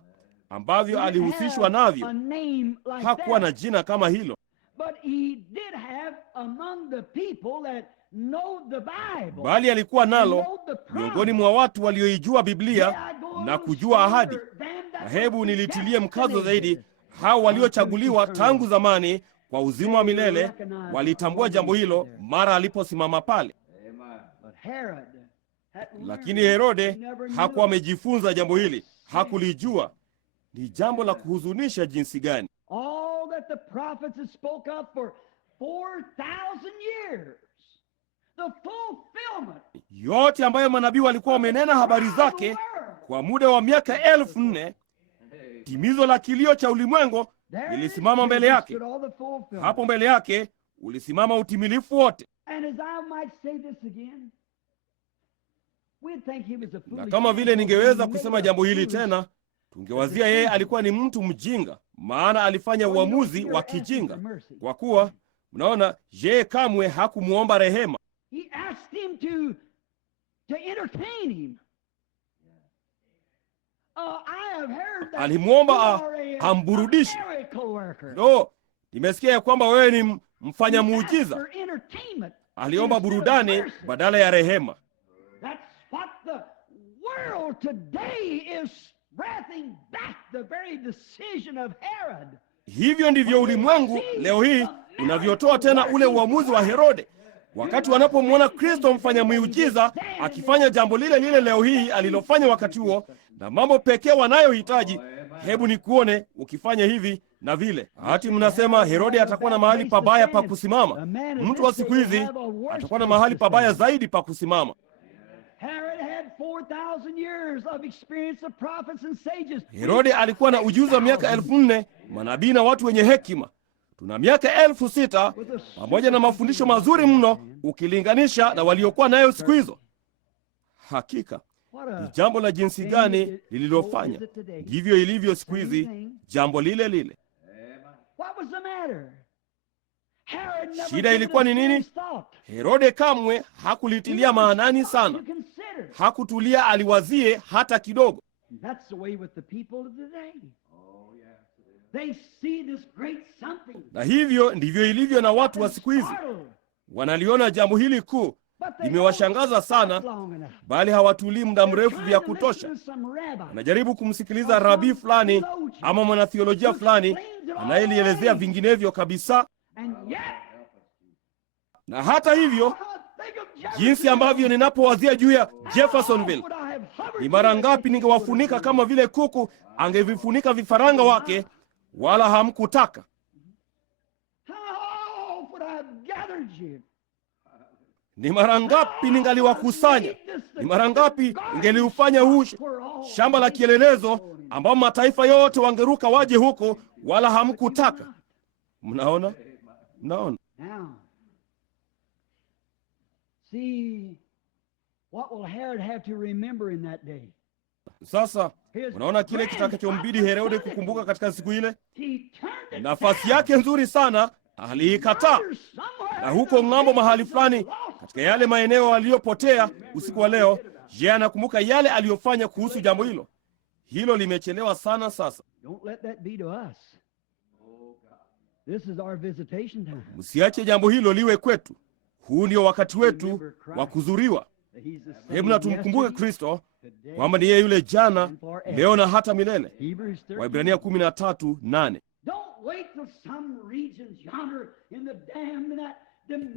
ambavyo alihusishwa navyo. Hakuwa na jina kama hilo, bali alikuwa nalo miongoni mwa watu walioijua Biblia na kujua ahadi. Na hebu nilitilie mkazo zaidi, hao waliochaguliwa tangu zamani kwa uzima wa milele walitambua jambo hilo mara aliposimama pale. Lakini Herode hakuwa amejifunza jambo hili, hakulijua. Ni jambo la kuhuzunisha jinsi gani! Yote ambayo manabii walikuwa wamenena habari zake kwa muda wa miaka 4000, timizo la kilio cha ulimwengu lilisimama mbele yake. Hapo mbele yake ulisimama utimilifu wote. Na kama vile ningeweza kusema jambo hili tena, tungewazia yeye alikuwa ni mtu mjinga, maana alifanya uamuzi wa kijinga. Kwa kuwa mnaona, yeye kamwe hakumuomba rehema. Alimwomba amburudishe. Nimesikia ya kwamba wewe ni mfanya muujiza. Aliomba burudani badala ya rehema. Hivyo ndivyo ulimwengu leo hii unavyotoa tena ule uamuzi wa Herode, wakati wanapomwona Kristo mfanya miujiza akifanya jambo lile lile leo hii alilofanya wakati huo, na mambo pekee wanayohitaji hebu nikuone ukifanya hivi na vile. Hati mnasema Herode atakuwa na mahali pabaya pa kusimama. Mtu wa siku hizi atakuwa na mahali pabaya zaidi pa kusimama. Herode alikuwa na ujuzi wa miaka 4,000, manabii na watu wenye hekima. Tuna miaka 6,000 pamoja na mafundisho mazuri mno ukilinganisha na waliokuwa nayo siku hizo. Hakika ni jambo la jinsi gani lililofanya. Ndivyo ilivyo siku hizi, jambo lile lile. Shida ilikuwa ni nini? Herode kamwe hakulitilia maanani sana, hakutulia aliwazie hata kidogo. Na hivyo ndivyo ilivyo na watu wa siku hizi. Wanaliona jambo hili kuu limewashangaza sana, bali hawatulii muda mrefu vya kutosha. Wanajaribu kumsikiliza rabii fulani ama mwanatheolojia fulani anayelielezea vinginevyo kabisa. Na hata hivyo, jinsi ambavyo ninapowazia juu ya Jeffersonville, ni mara ngapi ningewafunika kama vile kuku angevifunika vifaranga wake, wala hamkutaka. Ni mara ngapi ningaliwakusanya, ni mara ngapi ningeliufanya huu shamba la kielelezo ambao mataifa yote wangeruka waje huko, wala hamkutaka. Mnaona? Mnaona? Sasa unaona kile kitakachombidi Herode kukumbuka katika siku ile. Nafasi yake nzuri sana aliikataa, na huko ng'ambo mahali fulani katika yale maeneo aliyopotea usiku wa leo, je, anakumbuka yale aliyofanya kuhusu jambo hilo? Hilo limechelewa sana sasa. Msiache jambo hilo liwe kwetu. Huu ndio wakati wetu wa kuzuriwa. Hebu na tumkumbuke Kristo kwamba ni yeye yule jana, leo na hata milele. Waebrania 13:8.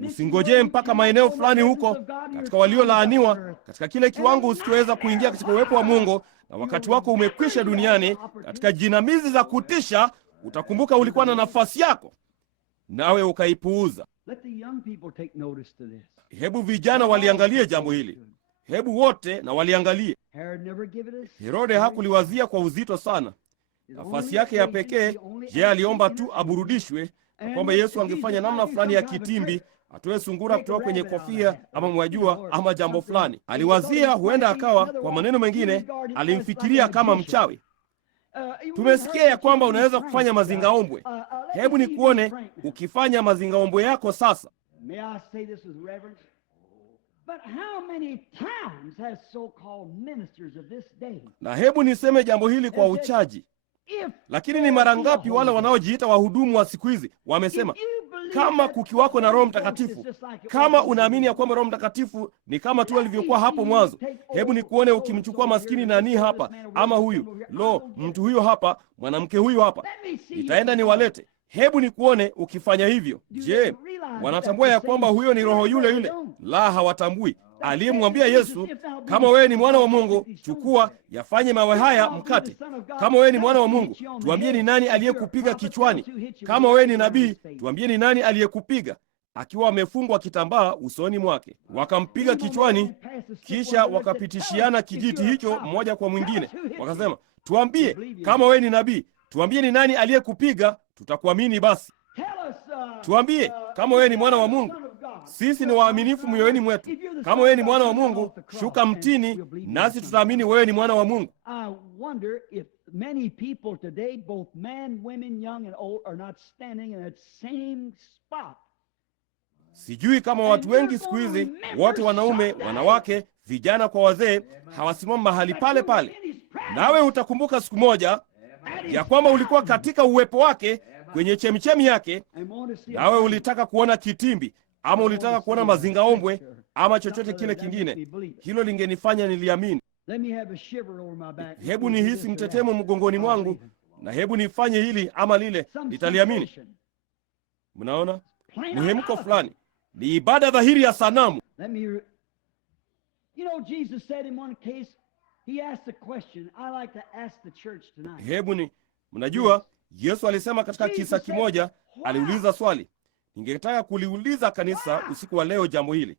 Usingojee mpaka maeneo fulani huko katika waliolaaniwa, katika kile kiwango usichoweza kuingia katika uwepo wa Mungu, na wakati wako umekwisha duniani katika jinamizi za kutisha. Utakumbuka ulikuwa na nafasi yako, nawe ukaipuuza. Hebu vijana waliangalie jambo hili. Hebu wote na waliangalie. Herode hakuliwazia kwa uzito sana. Nafasi yake ya pekee, je, aliomba tu aburudishwe, na kwamba Yesu angefanya namna fulani ya kitimbi, atoe sungura kutoka kwenye kofia ama mwajua ama jambo fulani. Aliwazia huenda akawa, kwa maneno mengine, alimfikiria kama mchawi. Tumesikia ya kwamba unaweza kufanya mazingaombwe. Hebu nikuone ukifanya mazingaombwe yako sasa. Na hebu niseme jambo hili kwa uchaji. Lakini ni mara ngapi wale wanaojiita wahudumu wa siku hizi wamesema, kama kukiwako na Roho Mtakatifu, kama unaamini ya kwamba Roho Mtakatifu ni kama tu alivyokuwa hapo mwanzo, hebu nikuone ukimchukua maskini nani hapa, ama huyu, mtu huyu hapa, mwanamke huyu hapa, nitaenda niwalete. Hebu nikuone ukifanya hivyo. Je, wanatambua ya kwamba huyo ni Roho yule yule? La, hawatambui. Aliyemwambia Yesu, kama wewe ni mwana wa Mungu, chukua yafanye mawe haya mkate. Kama wewe ni mwana wa Mungu, tuambie ni nani aliyekupiga kichwani? Kama wewe ni nabii, tuambie ni nani aliyekupiga? Akiwa amefungwa kitambaa usoni mwake. Wakampiga kichwani, kisha wakapitishiana kijiti hicho mmoja kwa mwingine. Wakasema, tuambie kama wewe ni nabii, tuambie ni nani aliyekupiga, tutakuamini basi. Tuambie kama wewe ni mwana wa Mungu. Sisi ni waaminifu mioyoni mwetu. Kama wewe ni mwana wa Mungu, shuka mtini, nasi tutaamini wewe ni mwana wa Mungu. Sijui kama watu wengi siku hizi, wote wanaume, wanawake, vijana kwa wazee, hawasimami mahali pale pale. Nawe utakumbuka siku moja ya kwamba ulikuwa katika uwepo wake, kwenye chemichemi yake, nawe ulitaka kuona kitimbi, ama ulitaka kuona mazingaombwe ama chochote kile kingine. Hilo lingenifanya niliamini. Hebu nihisi mtetemo mgongoni mwangu, na hebu nifanye hili ama lile, nitaliamini. Mnaona muhemko fulani, ni ibada dhahiri ya sanamu. He asked a question I like to ask the church tonight. Mnajua Yesu alisema katika kisa kimoja, aliuliza swali. Ningetaka kuliuliza kanisa usiku wa leo jambo hili.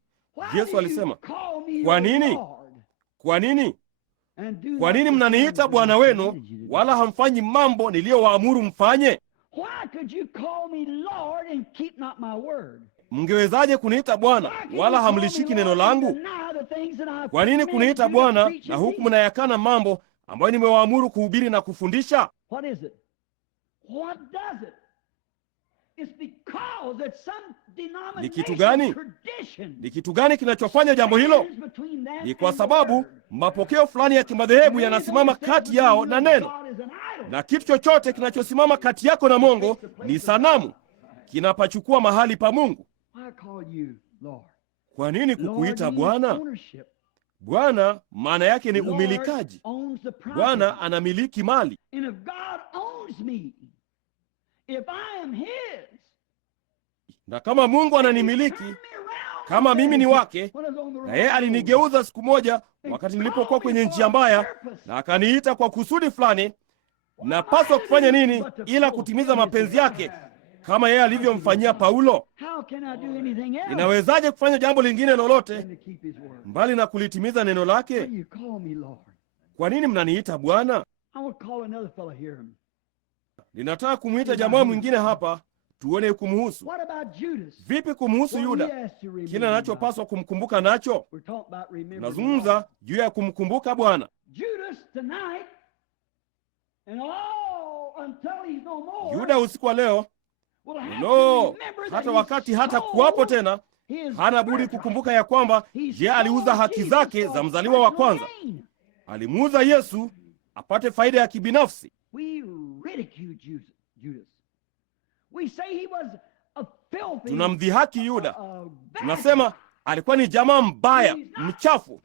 Yesu alisema, kwa nini? Kwa nini? Kwa nini mnaniita Bwana wenu wala hamfanyi mambo niliyowaamuru mfanye? Mngewezaje kuniita Bwana wala hamlishiki neno langu? Kwa nini kuniita Bwana na huku mnayakana mambo ambayo nimewaamuru kuhubiri na kufundisha? Ni kitu gani? Ni kitu gani kinachofanya jambo hilo? Ni kwa sababu mapokeo fulani ya kimadhehebu yanasimama kati yao na neno, na kitu chochote kinachosimama kati yako na Mungu ni sanamu, kinapachukua mahali pa Mungu. Kwa nini kukuita Bwana? Bwana maana yake ni umilikaji. Bwana anamiliki mali. Na kama Mungu ananimiliki, kama mimi ni wake, na yeye alinigeuza siku moja wakati nilipokuwa kwenye njia mbaya, na akaniita kwa kusudi fulani, napaswa kufanya nini ila kutimiza mapenzi yake, kama yeye alivyomfanyia Paulo? Ninawezaje kufanya jambo lingine lolote mbali na kulitimiza neno lake? Kwa nini mnaniita Bwana? Ninataka kumwita jamaa mwingine hapa, tuone kumhusu. Vipi kumhusu Yuda? Kile anachopaswa kumkumbuka nacho. Nazungumza juu ya kumkumbuka Bwana. Yuda usiku wa leo, hata wakati hata kuwapo tena, hana budi kukumbuka ya kwamba yeye aliuza haki zake za mzaliwa wa kwanza. Alimuuza Yesu apate faida ya kibinafsi. Tunamdhihaki Yuda. Tunasema alikuwa ni jamaa mbaya, mchafu,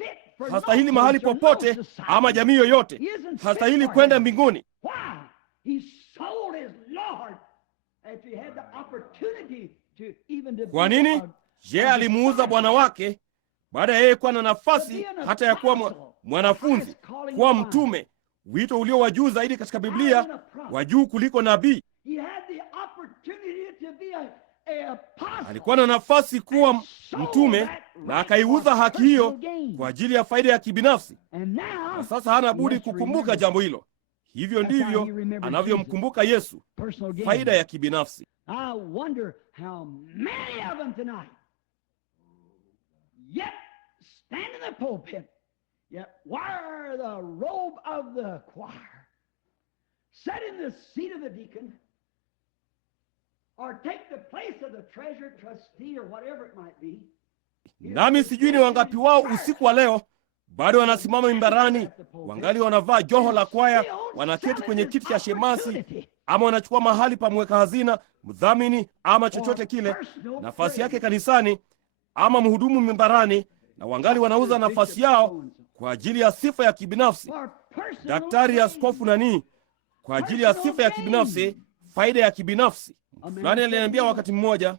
hastahili mahali popote ama jamii yoyote, hastahili kwenda mbinguni. Kwa nini? Je, alimuuza Bwana wake baada ya yeye kuwa na nafasi hata ya kuwa mwanafunzi, kuwa mtume, wito ulio wa juu zaidi katika Biblia, wa juu kuliko nabii. Alikuwa na nafasi kuwa mtume na akaiuza haki hiyo kwa ajili ya faida ya kibinafsi. Na sasa hana budi kukumbuka jambo hilo. Hivyo ndivyo anavyomkumbuka Yesu, faida ya kibinafsi. Nami sijui ni wangapi wao usiku wa leo bado wanasimama mimbarani, wangali wanavaa joho la kwaya, wanaketi kwenye kiti cha shemasi, ama wanachukua mahali pa mweka hazina, mdhamini, ama chochote kile, nafasi yake kanisani, ama mhudumu mimbarani, na wangali wanauza nafasi yao kwa ajili ya sifa ya kibinafsi. Daktari, askofu, nani, kwa ajili ya sifa ya kibinafsi, faida ya kibinafsi. Fulani aliniambia wakati mmoja,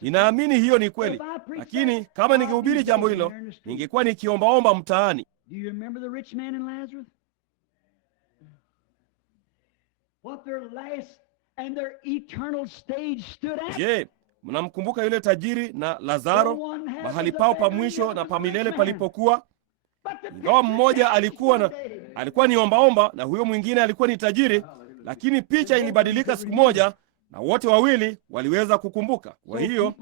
ninaamini hiyo ni kweli, lakini kama ningehubiri jambo hilo, ningekuwa nikiombaomba mtaani. Je, mnamkumbuka yule tajiri na Lazaro, mahali pao pa mwisho na pa milele palipokuwa? Ingawa mmoja alikuwa ni ombaomba na huyo mwingine alikuwa ni tajiri, lakini picha ilibadilika siku moja na wote wawili waliweza kukumbuka. Kwa hiyo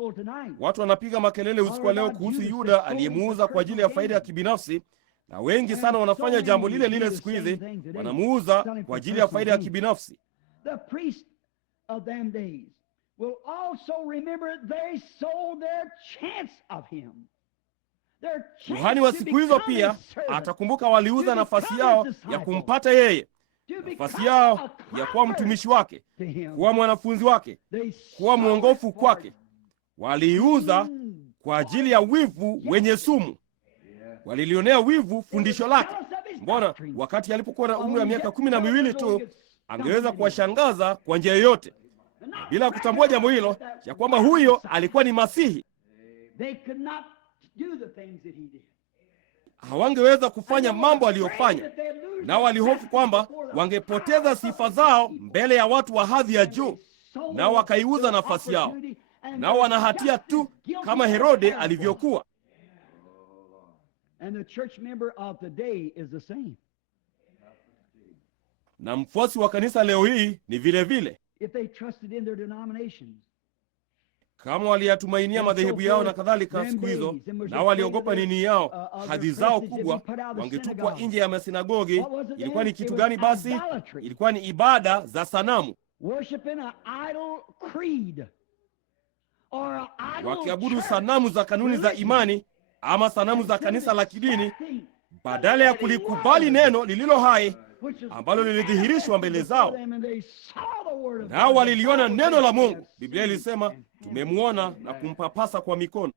watu wanapiga makelele usiku wa leo kuhusu Yuda aliyemuuza kwa ajili ya faida ya kibinafsi, na wengi sana wanafanya jambo lile lile siku hizi, wanamuuza kwa ajili ya faida ya kibinafsi. Kuhani wa siku hizo pia atakumbuka waliuza nafasi yao ya kumpata yeye, nafasi yao ya kuwa mtumishi wake, kuwa mwanafunzi wake, kuwa mwongofu kwake. Waliiuza kwa ajili ya wivu wenye sumu. Walilionea wivu fundisho lake. Mbona wakati alipokuwa na umri wa miaka 12 tu, angeweza kuwashangaza kwa njia yoyote, bila kutambua jambo hilo ya kwamba huyo alikuwa ni Masihi. hawangeweza kufanya mambo aliyofanya, nao walihofu kwamba wangepoteza sifa zao mbele ya watu wa hadhi ya juu, nao wakaiuza nafasi yao. Nao wana hatia tu kama Herode alivyokuwa. Na mfuasi wa kanisa leo hii ni vile vile. Kama waliyatumainia madhehebu yao na kadhalika siku hizo, na waliogopa nini yao, hadhi zao kubwa, wangetupwa nje ya masinagogi. Ilikuwa ni kitu gani basi? Ilikuwa ni ibada za sanamu, wakiabudu sanamu za kanuni za imani ama sanamu za kanisa la kidini, badala ya kulikubali neno lililo hai ambalo lilidhihirishwa mbele zao. Nao waliliona neno la Mungu. Biblia ilisema tumemwona na kumpapasa kwa mikono.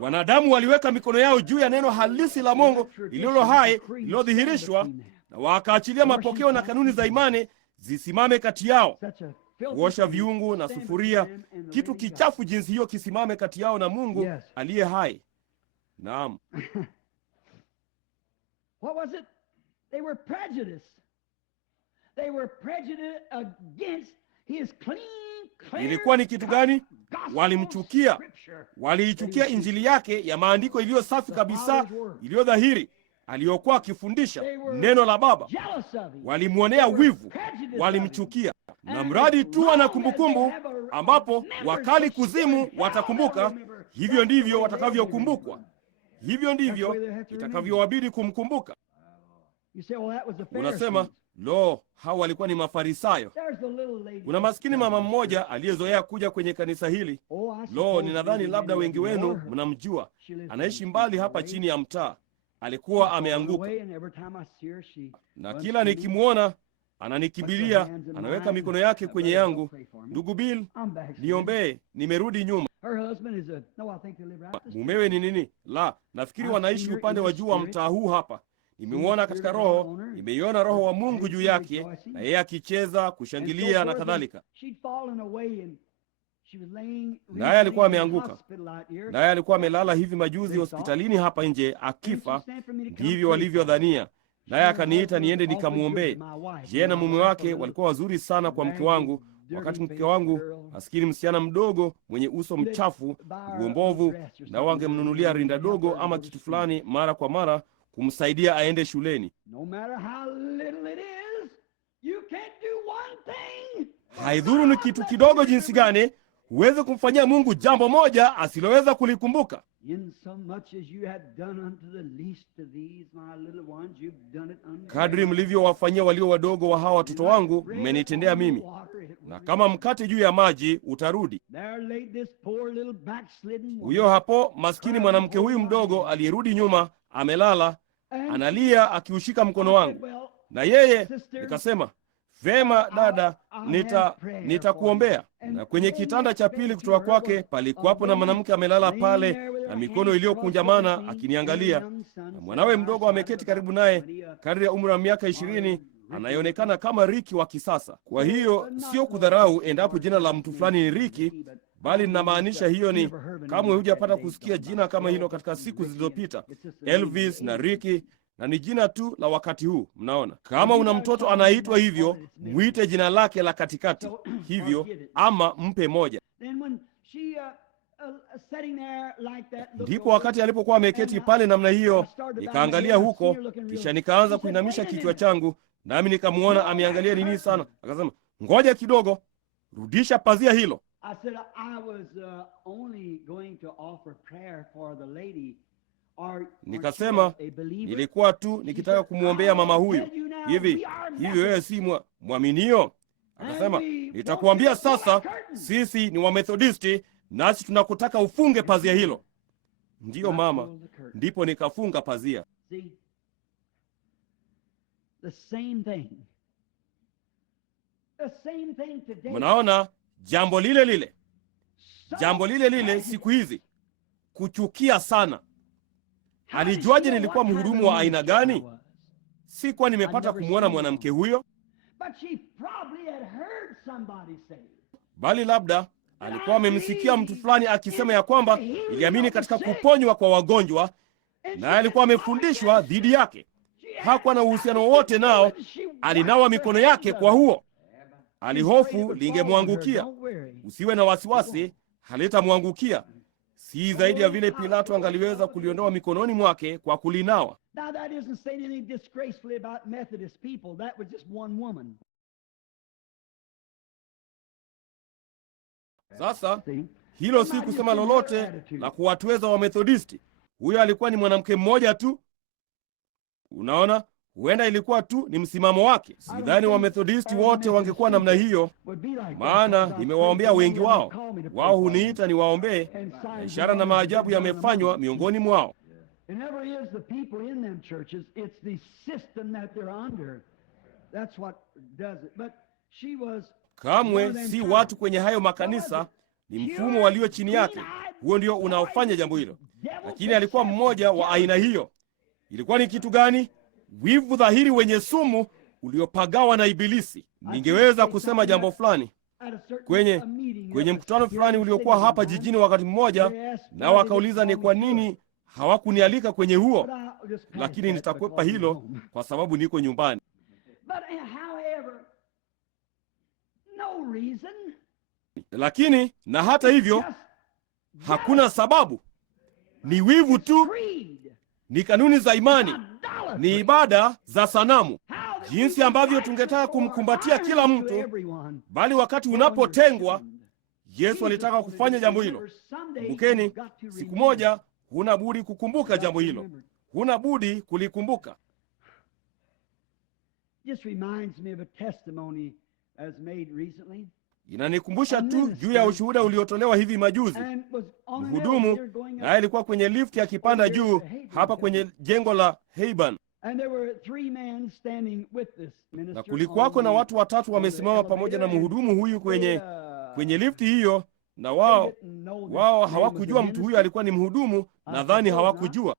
Wanadamu waliweka mikono yao juu ya neno halisi la Mungu lililo hai, lililodhihirishwa, na wakaachilia mapokeo na kanuni za imani zisimame kati yao. Kuosha viungu na sufuria, kitu kichafu jinsi hiyo, kisimame kati yao na Mungu aliye hai. Naam. What was it? They were prejudiced. They were prejudiced against his clean. Ilikuwa ni kitu gani? Walimchukia. Waliichukia injili yake ya maandiko iliyo safi kabisa, iliyo dhahiri, aliyokuwa akifundisha neno la Baba. Walimwonea wivu, walimchukia. Na mradi tu ana kumbukumbu ambapo wakali kuzimu watakumbuka, hivyo ndivyo watakavyokumbukwa. Hivyo ndivyo itakavyowabidi kumkumbuka. Unasema, lo, hao walikuwa ni Mafarisayo. Kuna maskini mama mmoja aliyezoea kuja kwenye kanisa hili. Lo, ninadhani labda wengi wenu mnamjua. Anaishi mbali hapa chini ya mtaa. Alikuwa ameanguka, na kila nikimwona ananikimbilia, anaweka mikono yake kwenye yangu. Ndugu Bill, niombee, nimerudi nyuma. Mumewe ni nini? La, nafikiri wanaishi upande wa juu wa mtaa huu hapa. Nimemwona katika roho, nimeiona roho wa Mungu juu yake, na yeye akicheza, kushangilia na kadhalika. Naye alikuwa ameanguka. Naye alikuwa amelala hivi majuzi hospitalini hapa nje akifa. Ndivyo walivyodhania. Naye akaniita niende nikamwombee. Je, na mume wake walikuwa wazuri sana kwa mke wangu, wakati mke wangu maskini msichana mdogo mwenye uso mchafu, mgombovu, na wangemnunulia rinda dogo ama kitu fulani mara kwa mara kumsaidia aende shuleni. Haidhuru ni kitu kidogo jinsi gani, huwezi kumfanyia Mungu jambo moja asiloweza kulikumbuka. Kadri mlivyowafanyia walio wadogo wa hawa watoto wangu, mmenitendea mimi. Na kama mkate juu ya maji utarudi. Huyo hapo maskini mwanamke huyu mdogo aliyerudi nyuma, amelala, analia akiushika mkono wangu. Na yeye, nikasema, vema dada, nitakuombea. Na kwenye kitanda cha pili kutoka kwake palikuwapo na mwanamke amelala pale na mikono iliyokunjamana akiniangalia, na mwanawe mdogo ameketi karibu naye, kadri ya umri wa miaka 20, anayeonekana kama Riki wa kisasa. Kwa hiyo sio kudharau endapo jina la mtu fulani ni Riki, bali ninamaanisha hiyo ni, kama hujapata kusikia jina kama hilo katika siku zilizopita, Elvis na Riki, na ni jina tu la wakati huu. Mnaona, kama una mtoto anaitwa hivyo, mwite jina lake la katikati hivyo, ama mpe moja. Ndipo wakati alipokuwa ameketi pale namna hiyo, nikaangalia huko, kisha nikaanza kuinamisha kichwa changu, nami nikamwona ameangalia nini sana. Akasema, ngoja kidogo, rudisha pazia hilo. Nikasema, nilikuwa tu nikitaka kumwombea mama huyu. Hivi wewe si mwaminio? Akasema, nitakuambia sasa, sisi ni Wamethodisti, nasi tunakutaka ufunge pazia hilo. Ndiyo mama. Ndipo nikafunga pazia. Mnaona, jambo lile lile siku hizi, kuchukia sana. Alijuaje nilikuwa mhudumu wa aina gani? Sikuwa nimepata kumwona mwanamke huyo, bali labda alikuwa amemsikia mtu fulani akisema ya kwamba iliamini katika kuponywa kwa wagonjwa, naye alikuwa amefundishwa dhidi yake. Hakuwa na uhusiano wowote nao. Alinawa mikono yake kwa huo. Alihofu lingemwangukia. Usiwe na wasiwasi, halitamwangukia. Si zaidi ya vile Pilato angaliweza kuliondoa mikononi mwake kwa kulinawa. Sasa hilo si kusema lolote la kuwatweza wa Methodisti. Huyo alikuwa ni mwanamke mmoja tu. Unaona, huenda ilikuwa tu ni msimamo wake. Sidhani wa Methodisti wote wangekuwa namna hiyo, maana nimewaombea wengi wao. Wao huniita niwaombee, na ishara na maajabu yamefanywa miongoni mwao. Kamwe si watu kwenye hayo makanisa, ni mfumo walio chini yake. Huo ndio unaofanya jambo hilo. Lakini alikuwa mmoja wa aina hiyo. Ilikuwa ni kitu gani? Wivu dhahiri wenye sumu uliopagawa na Ibilisi. Ningeweza kusema jambo fulani kwenye mkutano fulani uliokuwa hapa jijini wakati mmoja, na wakauliza ni kwa nini hawakunialika kwenye huo, lakini nitakwepa hilo kwa sababu niko nyumbani. Lakini na hata hivyo hakuna sababu, ni wivu tu, ni kanuni za imani, ni ibada za sanamu. Jinsi ambavyo tungetaka kumkumbatia kila mtu, bali wakati unapotengwa, Yesu alitaka kufanya jambo hilo. Kumbukeni, siku moja huna budi kukumbuka jambo hilo, huna budi kulikumbuka. Inanikumbusha tu juu ya ushuhuda uliotolewa hivi majuzi. Mhudumu naye alikuwa kwenye lift akipanda juu hapa kwenye jengo la Heiban, na kulikuwako na watu watatu wamesimama pamoja na mhudumu huyu kwenye lifti hiyo, na wao hawakujua mtu huyu alikuwa ni mhudumu. Nadhani hawakujua.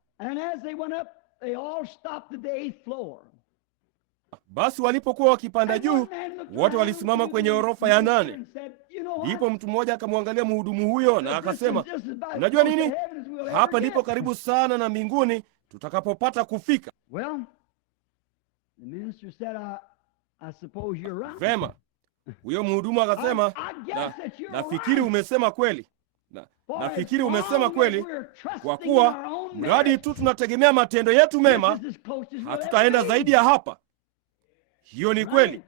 Basi walipokuwa wakipanda juu, wote walisimama kwenye orofa ya 8. Ndipo mtu mmoja akamwangalia mhudumu huyo na akasema, unajua nini? Hapa ndipo karibu sana na mbinguni tutakapopata kufika. Vema, huyo mhudumu akasema, nafikiri umesema kweli. Nafikiri umesema kweli, kwa kuwa mradi tu tunategemea matendo yetu mema, hatutaenda zaidi ya hapa. Hiyo ni kweli.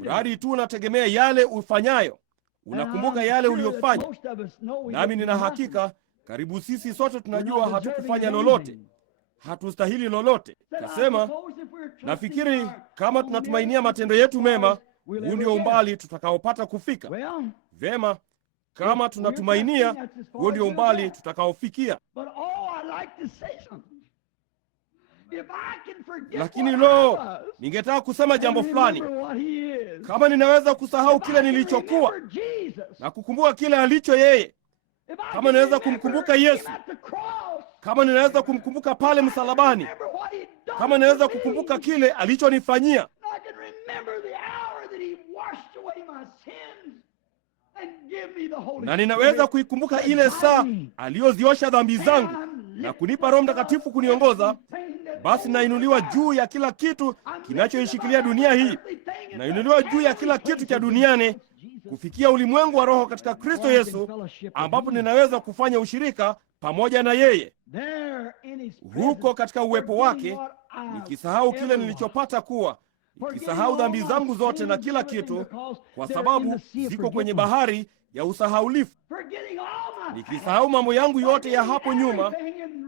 Mradi tu unategemea yale ufanyayo, unakumbuka yale uliyofanya. Nami nina hakika karibu sisi sote tunajua hatukufanya lolote, hatustahili lolote. Kasema, nafikiri kama tunatumainia matendo yetu mema, huu ndio umbali tutakaopata kufika. Vema, kama tunatumainia, huo ndio umbali tutakaofikia. Lakini ningetaka kusema jambo fulani. Kama ninaweza kusahau kile nilichokuwa na kukumbuka kile alicho yeye, kama ninaweza kumkumbuka Yesu, kama ninaweza kumkumbuka pale msalabani, kama ninaweza kukumbuka kile alichonifanyia, na ninaweza kuikumbuka ile saa aliyoziosha dhambi zangu na kunipa Roho Mtakatifu kuniongoza, basi nainuliwa juu ya kila kitu kinachoishikilia dunia hii. Nainuliwa juu ya kila kitu cha duniani kufikia ulimwengu wa roho katika Kristo Yesu, ambapo ninaweza kufanya ushirika pamoja na yeye. Huko katika uwepo wake, nikisahau kile nilichopata kuwa, nikisahau dhambi zangu zote na kila kitu, kwa sababu ziko kwenye bahari ya usahaulifu. Nikisahau mambo yangu yote ya hapo nyuma,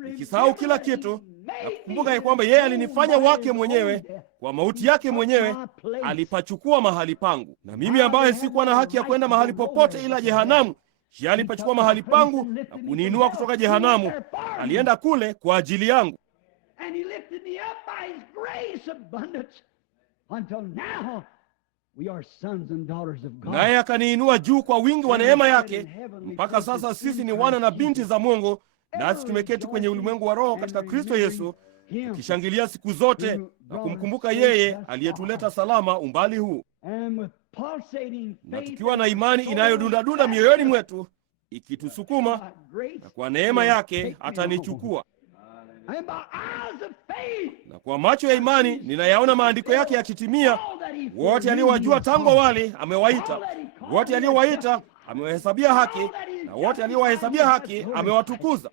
nikisahau kila kitu na kukumbuka ya kwamba yeye alinifanya wake mwenyewe kwa mauti yake mwenyewe, alipachukua mahali pangu. Na mimi ambaye sikuwa na haki ya kwenda mahali popote ila jehanamu, yeye alipachukua mahali pangu na kuniinua kutoka jehanamu. Alienda kule kwa ajili yangu. Naye akaniinua juu kwa wingi wa neema yake, mpaka sasa sisi ni wana na binti za Mungu, nasi tumeketi kwenye ulimwengu wa roho katika Kristo Yesu, tukishangilia siku zote na kumkumbuka yeye aliyetuleta salama umbali huu. na tukiwa na imani inayodundadunda mioyoni mwetu, ikitusukuma, na kwa neema yake atanichukua. Na kwa macho ya imani ninayaona maandiko yake yakitimia. Wote aliowajua tangu awali amewaita, wote aliowaita amewahesabia haki, na wote aliowahesabia haki amewatukuza.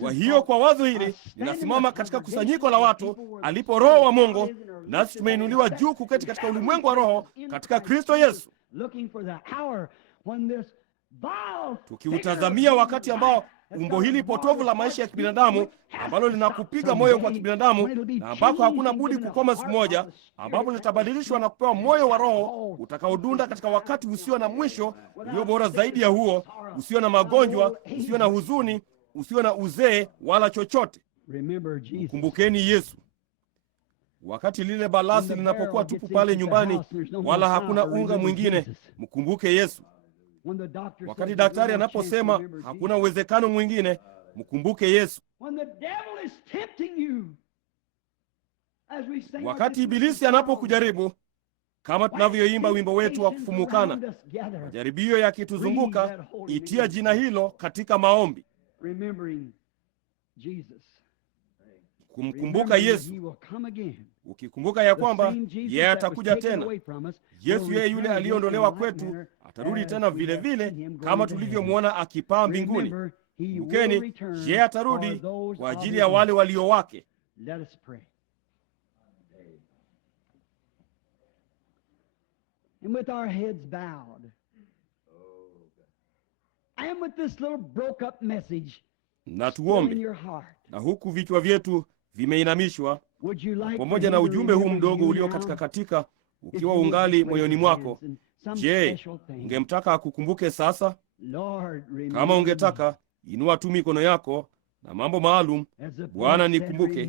Kwa hiyo kwa wazo hili ninasimama katika kusanyiko la watu alipo Roho wa Mungu, nasi tumeinuliwa juu kuketi katika ulimwengu wa roho katika Kristo Yesu, tukiutazamia wakati ambao umbo hili potovu la maisha ya kibinadamu ambalo linakupiga moyo kwa kibinadamu, na ambako hakuna budi kukoma siku moja, ambapo litabadilishwa na kupewa moyo wa roho utakaodunda katika wakati usio na mwisho, ulio bora zaidi ya huo, usio na magonjwa, usio na huzuni, usio na uzee wala chochote. Kumbukeni Yesu. Wakati lile balasi linapokuwa tupu pale nyumbani, wala hakuna unga mwingine, mkumbuke Yesu. Wakati daktari anaposema hakuna uwezekano mwingine, mkumbuke Yesu. Wakati ibilisi anapokujaribu, kama tunavyoimba wimbo wetu wa kufumukana, majaribio yakituzunguka, itia jina hilo katika maombi. Kumkumbuka Yesu. Ukikumbuka ya kwamba yeye atakuja tena. Yesu yeye yule aliyeondolewa kwetu atarudi tena vile vile kama tulivyomwona akipaa mbinguni. Kumbukeni, yeye atarudi kwa ajili ya wale walio wake. And with our heads bowed, and with this little broke up message na tuombe, na huku vichwa vyetu vimeinamishwa, pamoja na ujumbe huu mdogo ulio katika ukiwa ungali moyoni mwako. Je, ungemtaka akukumbuke sasa? Kama ungetaka, inua tu mikono yako na mambo maalum. Bwana, nikumbuke,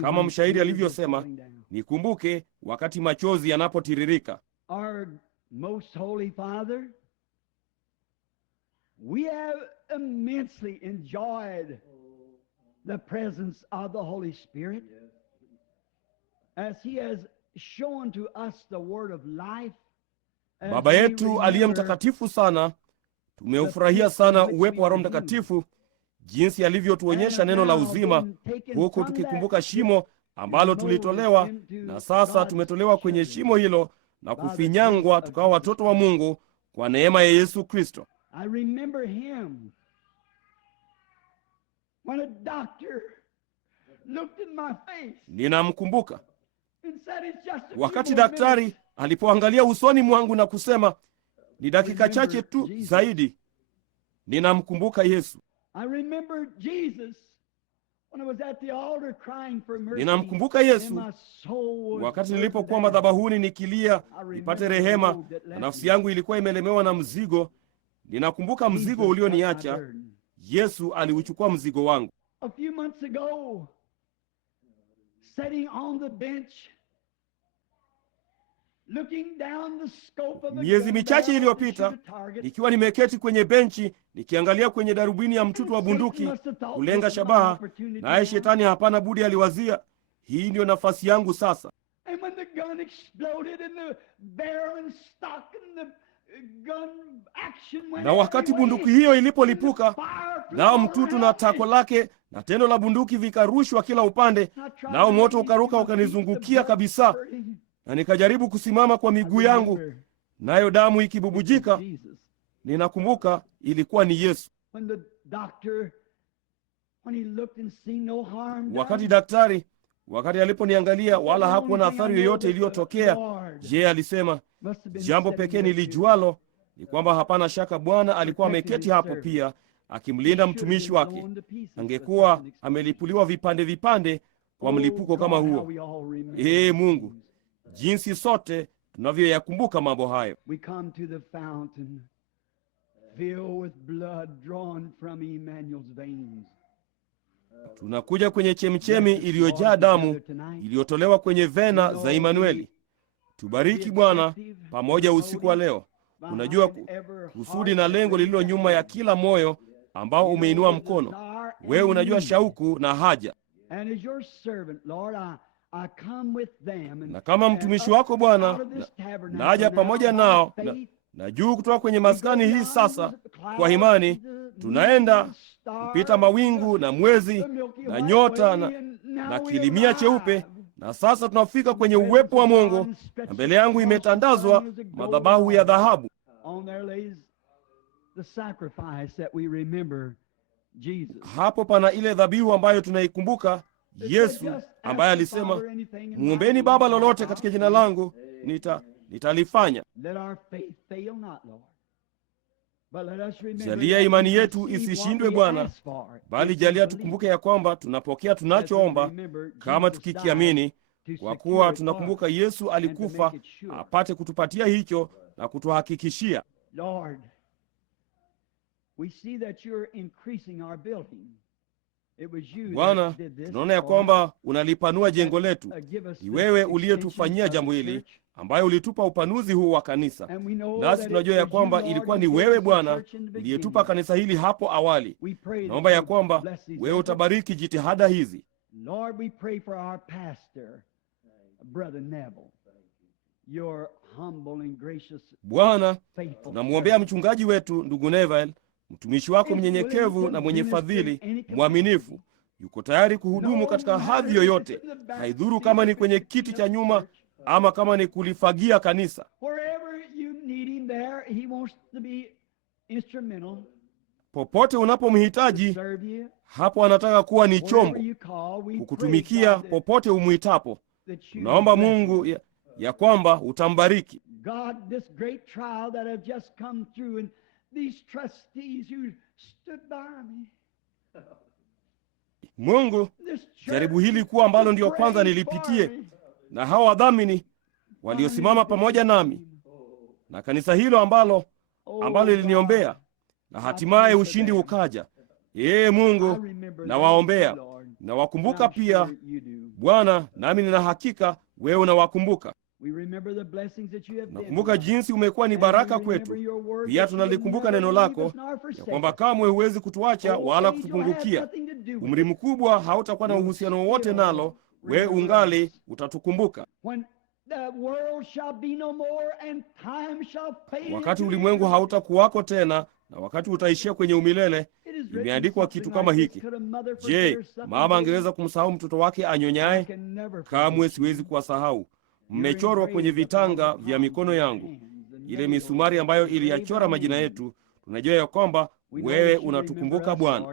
kama mshairi alivyosema, nikumbuke wakati machozi yanapotiririka. Our most holy Father, we have immensely enjoyed the presence of the Holy Spirit as he has shown to us the word of life. Baba yetu aliye mtakatifu sana, tumeufurahia sana uwepo wa Roho Mtakatifu, jinsi alivyotuonyesha neno la uzima, huku tukikumbuka shimo ambalo tulitolewa, na sasa tumetolewa kwenye shimo hilo na kufinyangwa tukawa watoto wa Mungu kwa neema ya Yesu Kristo. I remember him when a doctor looked in my face. Ninamkumbuka And said it's just a wakati daktari alipoangalia usoni mwangu na kusema ni dakika chache tu zaidi. Ninamkumbuka Yesu. I remember Jesus when I was at the altar crying for mercy. Ninamkumbuka Yesu wakati nilipokuwa madhabahuni nikilia nipate rehema, na nafsi yangu ilikuwa imelemewa na mzigo. Ninakumbuka mzigo ulioniacha. Yesu aliuchukua mzigo wangu. A few months ago, sitting on the bench, looking down the scope of miezi michache iliyopita, nikiwa nimeketi kwenye benchi nikiangalia kwenye darubini ya mtutu wa bunduki kulenga shabaha, naye shetani hapana budi aliwazia, hii ndio nafasi yangu sasa. And when the gun exploded and the barrel and stock and the gun action went, na wakati bunduki hiyo ilipolipuka, nao mtutu na tako lake na tendo la bunduki vikarushwa kila upande, nao moto ukaruka ukanizungukia kabisa, na nikajaribu kusimama kwa miguu yangu, nayo damu ikibubujika. Ninakumbuka ilikuwa ni Yesu. Wakati daktari aliponiangalia wala hakuona athari yoyote iliyotokea, je, alisema, jambo pekee nilijualo ni kwamba hapana shaka Bwana alikuwa ameketi hapo pia akimlinda mtumishi wake. Angekuwa amelipuliwa vipande vipande kwa mlipuko kama huo. Mungu, jinsi sote tunavyoyakumbuka mambo hayo. We come to the fountain filled with blood drawn from Emmanuel's veins. Tunakuja kwenye chemchemi iliyojaa damu iliyotolewa kwenye vena za Emanueli. Tubariki Bwana pamoja usiku wa leo. Unajua kusudi na lengo lililo nyuma ya kila moyo ambao umeinua mkono. Wewe unajua shauku na haja. And as your servant, Lord, Na kama mtumishi wako Bwana, naja pamoja nao na juu kutoka kwenye maskani hii sasa, kwa imani tunaenda kupita mawingu na mwezi na nyota na kilimia cheupe, na sasa tunafika kwenye uwepo wa Mungu, na mbele yangu imetandazwa madhabahu ya dhahabu. Hapo pana ile dhabihu ambayo tunaikumbuka, Yesu ambaye alisema, muombeni Baba lolote katika jina langu, nitalifanya. Jalia imani yetu isishindwe Bwana, bali jalia tukumbuke ya kwamba tunapokea tunachoomba kama tukikiamini, kwa kuwa tunakumbuka Yesu alikufa apate kutupatia hicho na kutuhakikishia. Bwana, tunaona ya kwamba unalipanua jengo letu. Ni wewe uliyetufanyia jambo hili, ambaye ulitupa upanuzi huu wa kanisa. Nasi tunajua ya kwamba ilikuwa ni wewe Bwana uliyetupa kanisa hili hapo awali. Naomba ya kwamba wewe utabariki jitihada hizi. Bwana, tunamwombea mchungaji wetu ndugu Neville, mtumishi wako mnyenyekevu na mwenye fadhili, mwaminifu. Yuko tayari kuhudumu katika hadhi yoyote, haidhuru kama ni kwenye kiti cha nyuma ama kama ni kulifagia kanisa. Popote unapomhitaji, hapo anataka kuwa ni chombo kukutumikia popote umwitapo. Tunaomba Mungu ya kwamba utambariki. Mungu, jaribu hili kuwa ambalo ndio kwanza nilipitie, na hawa wadhamini waliosimama pamoja nami, na kanisa hilo ambalo liliniombea, na hatimaye ushindi ukaja. Mungu, nawaombea, nawakumbuka pia Bwana, nami nina hakika wewe unawakumbuka. Nakumbuka jinsi umekuwa ni baraka kwetu. Pia tunalikumbuka neno lako ya kwamba kamwe huwezi kutuacha wala kutupungukia. Umri mkubwa hautakuwa na uhusiano wowote nalo, wewe ungali utatukumbuka. Wakati ulimwengu hautakuwako tena na wakati utaishia kwenye umilele, imeandikwa kitu kama hiki: je, mama angeweza kumsahau mtoto wake anyonyaye? Kamwe siwezi kuwasahau. Mmechorwa kwenye vitanga vya mikono yangu. Ile misumari ambayo iliyachora majina yetu, tunajua ya kwamba wewe unatukumbuka Bwana.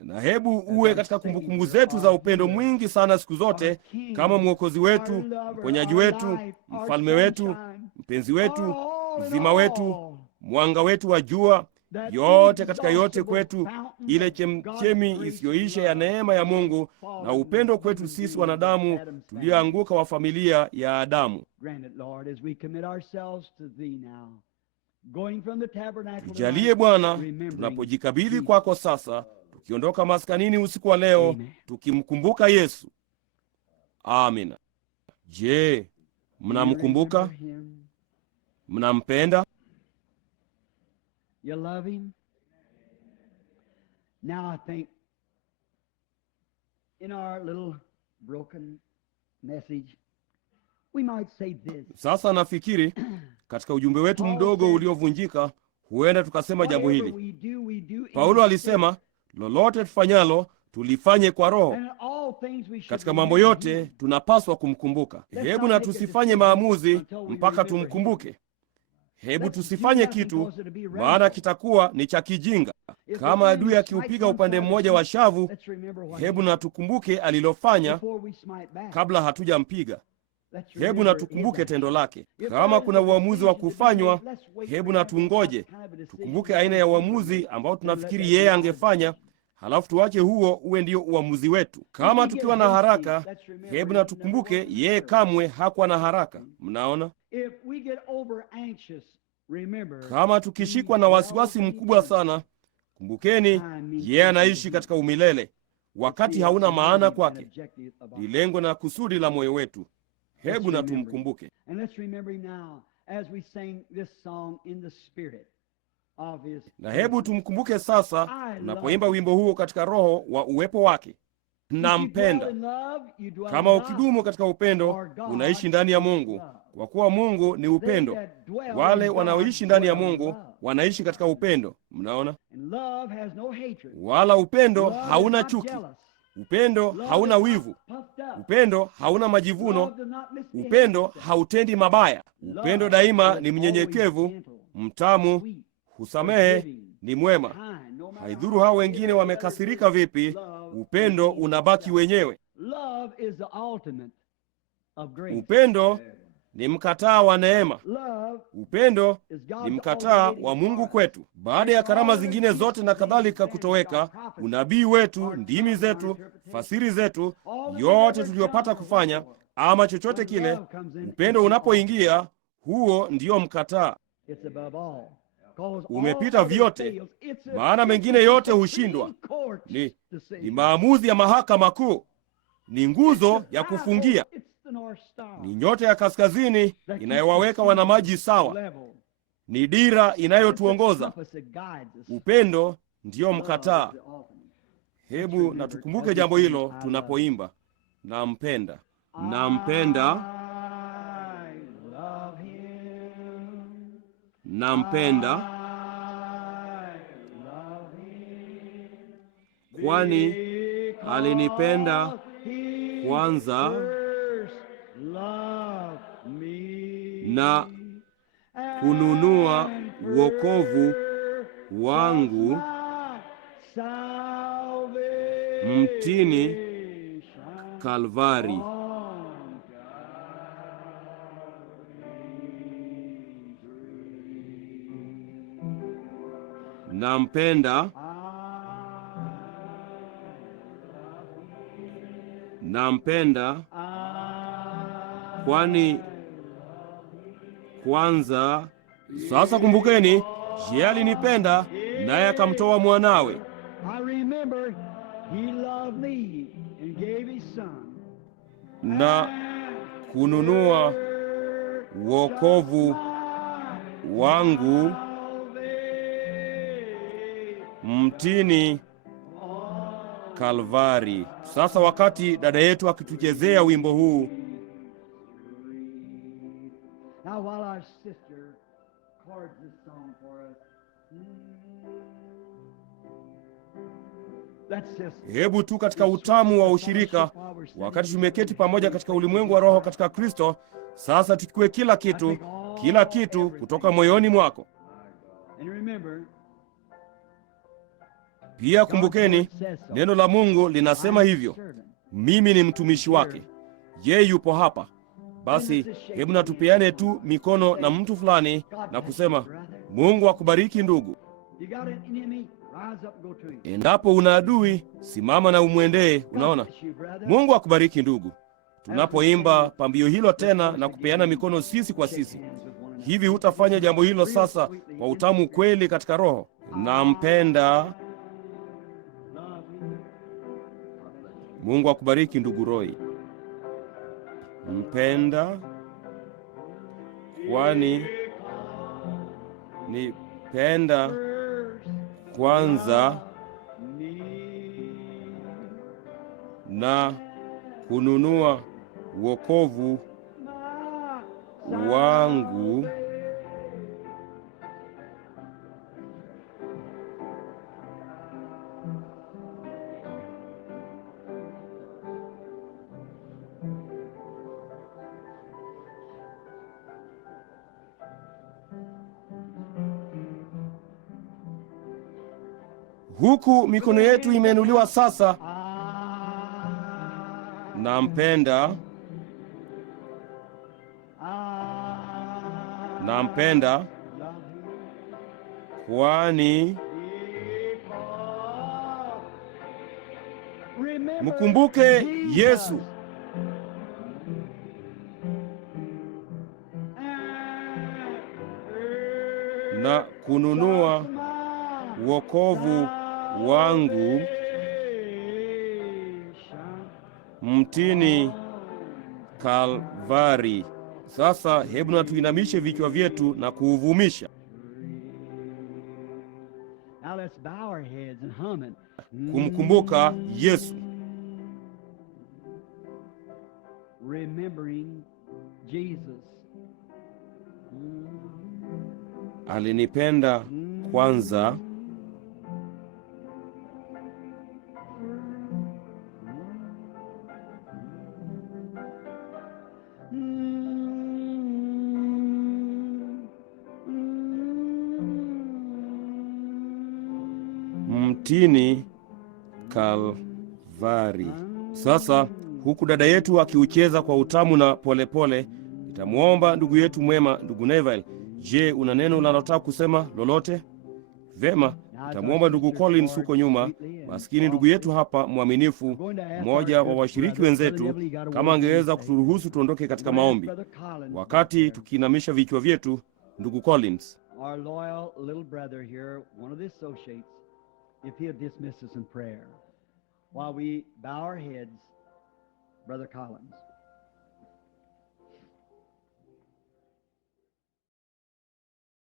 Na hebu uwe katika kumbukumbu zetu za upendo mwingi sana siku zote, kama mwokozi wetu, mponyaji wetu, mfalme wetu, mpenzi wetu, uzima wetu, mwanga wetu wa jua, yote katika yote kwetu, ile chemchemi isiyoisha ya neema ya Mungu na upendo kwetu sisi wanadamu tulioanguka wa familia ya Adamu. Tujalie Bwana, tunapojikabidhi kwako sasa, tukiondoka maskanini usiku wa leo, tukimkumbuka Yesu. Amina. Je, mnamkumbuka? Mnampenda? You love him? Now I think in our little broken message we might say this. Sasa nafikiri katika ujumbe wetu mdogo uliovunjika, huenda tukasema jambo hili. Paulo alisema, lolote tufanyalo tulifanye kwa Roho. Katika mambo yote tunapaswa kumkumbuka. Hebu na tusifanye maamuzi mpaka tumkumbuke. Hebu tusifanye kitu maana kitakuwa ni cha kijinga. Kama adui akiupiga upande mmoja wa shavu, hebu na tukumbuke alilofanya kabla hatujampiga. Hebu na tukumbuke tendo lake. Kama kuna uamuzi wa kufanywa, hebu na tungoje, tukumbuke aina ya uamuzi ambao tunafikiri yeye angefanya, halafu tuache huo uwe ndio uamuzi wetu. Kama tukiwa na haraka, hebu na tukumbuke yeye kamwe hakuwa na haraka. Mnaona? Kama tukishikwa na wasiwasi mkubwa sana, kumbukeni yeye anaishi katika umilele. Wakati hauna maana kwake, ni lengo na kusudi la moyo wetu. Hebu na tumkumbuke. Na hebu tumkumbuke sasa tunapoimba wimbo huo katika roho wa uwepo wake. nampenda. Kama ukidumu katika upendo, unaishi ndani ya Mungu, kwa kuwa Mungu ni upendo. Wale wanaoishi ndani ya Mungu wanaishi katika upendo. Mnaona? Wala upendo hauna chuki. Upendo hauna wivu. Upendo hauna majivuno. Upendo hautendi mabaya. Upendo daima ni mnyenyekevu, mtamu, husamehe, ni mwema. Haidhuru hao wengine wamekasirika vipi, upendo unabaki wenyewe. Upendo ni mkataa wa neema. Upendo ni mkataa wa Mungu kwetu. Baada ya karama zingine zote na kadhalika kutoweka, unabii wetu, ndimi zetu, fasiri zetu, yote tuliyopata kufanya ama chochote kile, upendo unapoingia, huo ndio mkataa. Umepita vyote, maana mengine yote hushindwa. Ni maamuzi ya mahakama kuu, ni nguzo ya kufungia, ni nyota ya kaskazini inayowaweka wanamaji sawa, ni dira inayotuongoza. Upendo ndiyo mkataa. Hebu na tukumbuke jambo hilo tunapoimba nampenda, nampenda, nampenda, kwani alinipenda kwanza na kununua wokovu wangu mtini Kalvari. Nampenda, nampenda, kwani kwanza. Sasa kumbukeni, yeye alinipenda naye akamtoa mwanawe. Na kununua wokovu wangu mtini Kalvari. Sasa wakati dada yetu akituchezea wimbo huu, hebu tu katika utamu wa ushirika, wakati tumeketi pamoja katika ulimwengu wa roho katika Kristo, sasa tuchukue kila kitu kutoka moyoni mwako. Pia kumbukeni, neno la Mungu linasema hivyo, mimi ni mtumishi wake, yeye yupo hapa. Basi hebu na tupeane tu mikono na mtu fulani na kusema, Mungu akubariki ndugu. Endapo una adui, simama na umwendee. Unaona, Mungu akubariki ndugu. Tunapoimba pambio hilo tena na kupeana mikono sisi kwa sisi, hivi hutafanya jambo hilo sasa kwa utamu kweli katika roho? Nampenda. Mungu akubariki ndugu Roy. Mpenda, kwani nipenda kwanza na kununua wokovu wangu huku mikono yetu imeinuliwa sasa. Nampenda, nampenda, kwani mkumbuke Yesu. Na kununua wokovu wangu mtini Kalvari. Sasa hebu na tuinamishe vichwa vyetu na kuuvumisha. Kumkumbuka Yesu. remembering Jesus. Alinipenda kwanza. Mtini Kalvari. Sasa huku dada yetu akiucheza kwa utamu na polepole, nitamwomba ndugu yetu mwema, ndugu Neville, je, una neno unalotaka kusema lolote? Vema, nitamwomba ndugu Collins huko nyuma, maskini ndugu yetu hapa mwaminifu, mmoja wa washiriki wenzetu, kama angeweza kuturuhusu tuondoke katika maombi, wakati tukiinamisha vichwa vyetu. Ndugu Collins, Our loyal little brother here, one of the associates, if he'll dismiss us in prayer while we bow our heads, Brother Collins.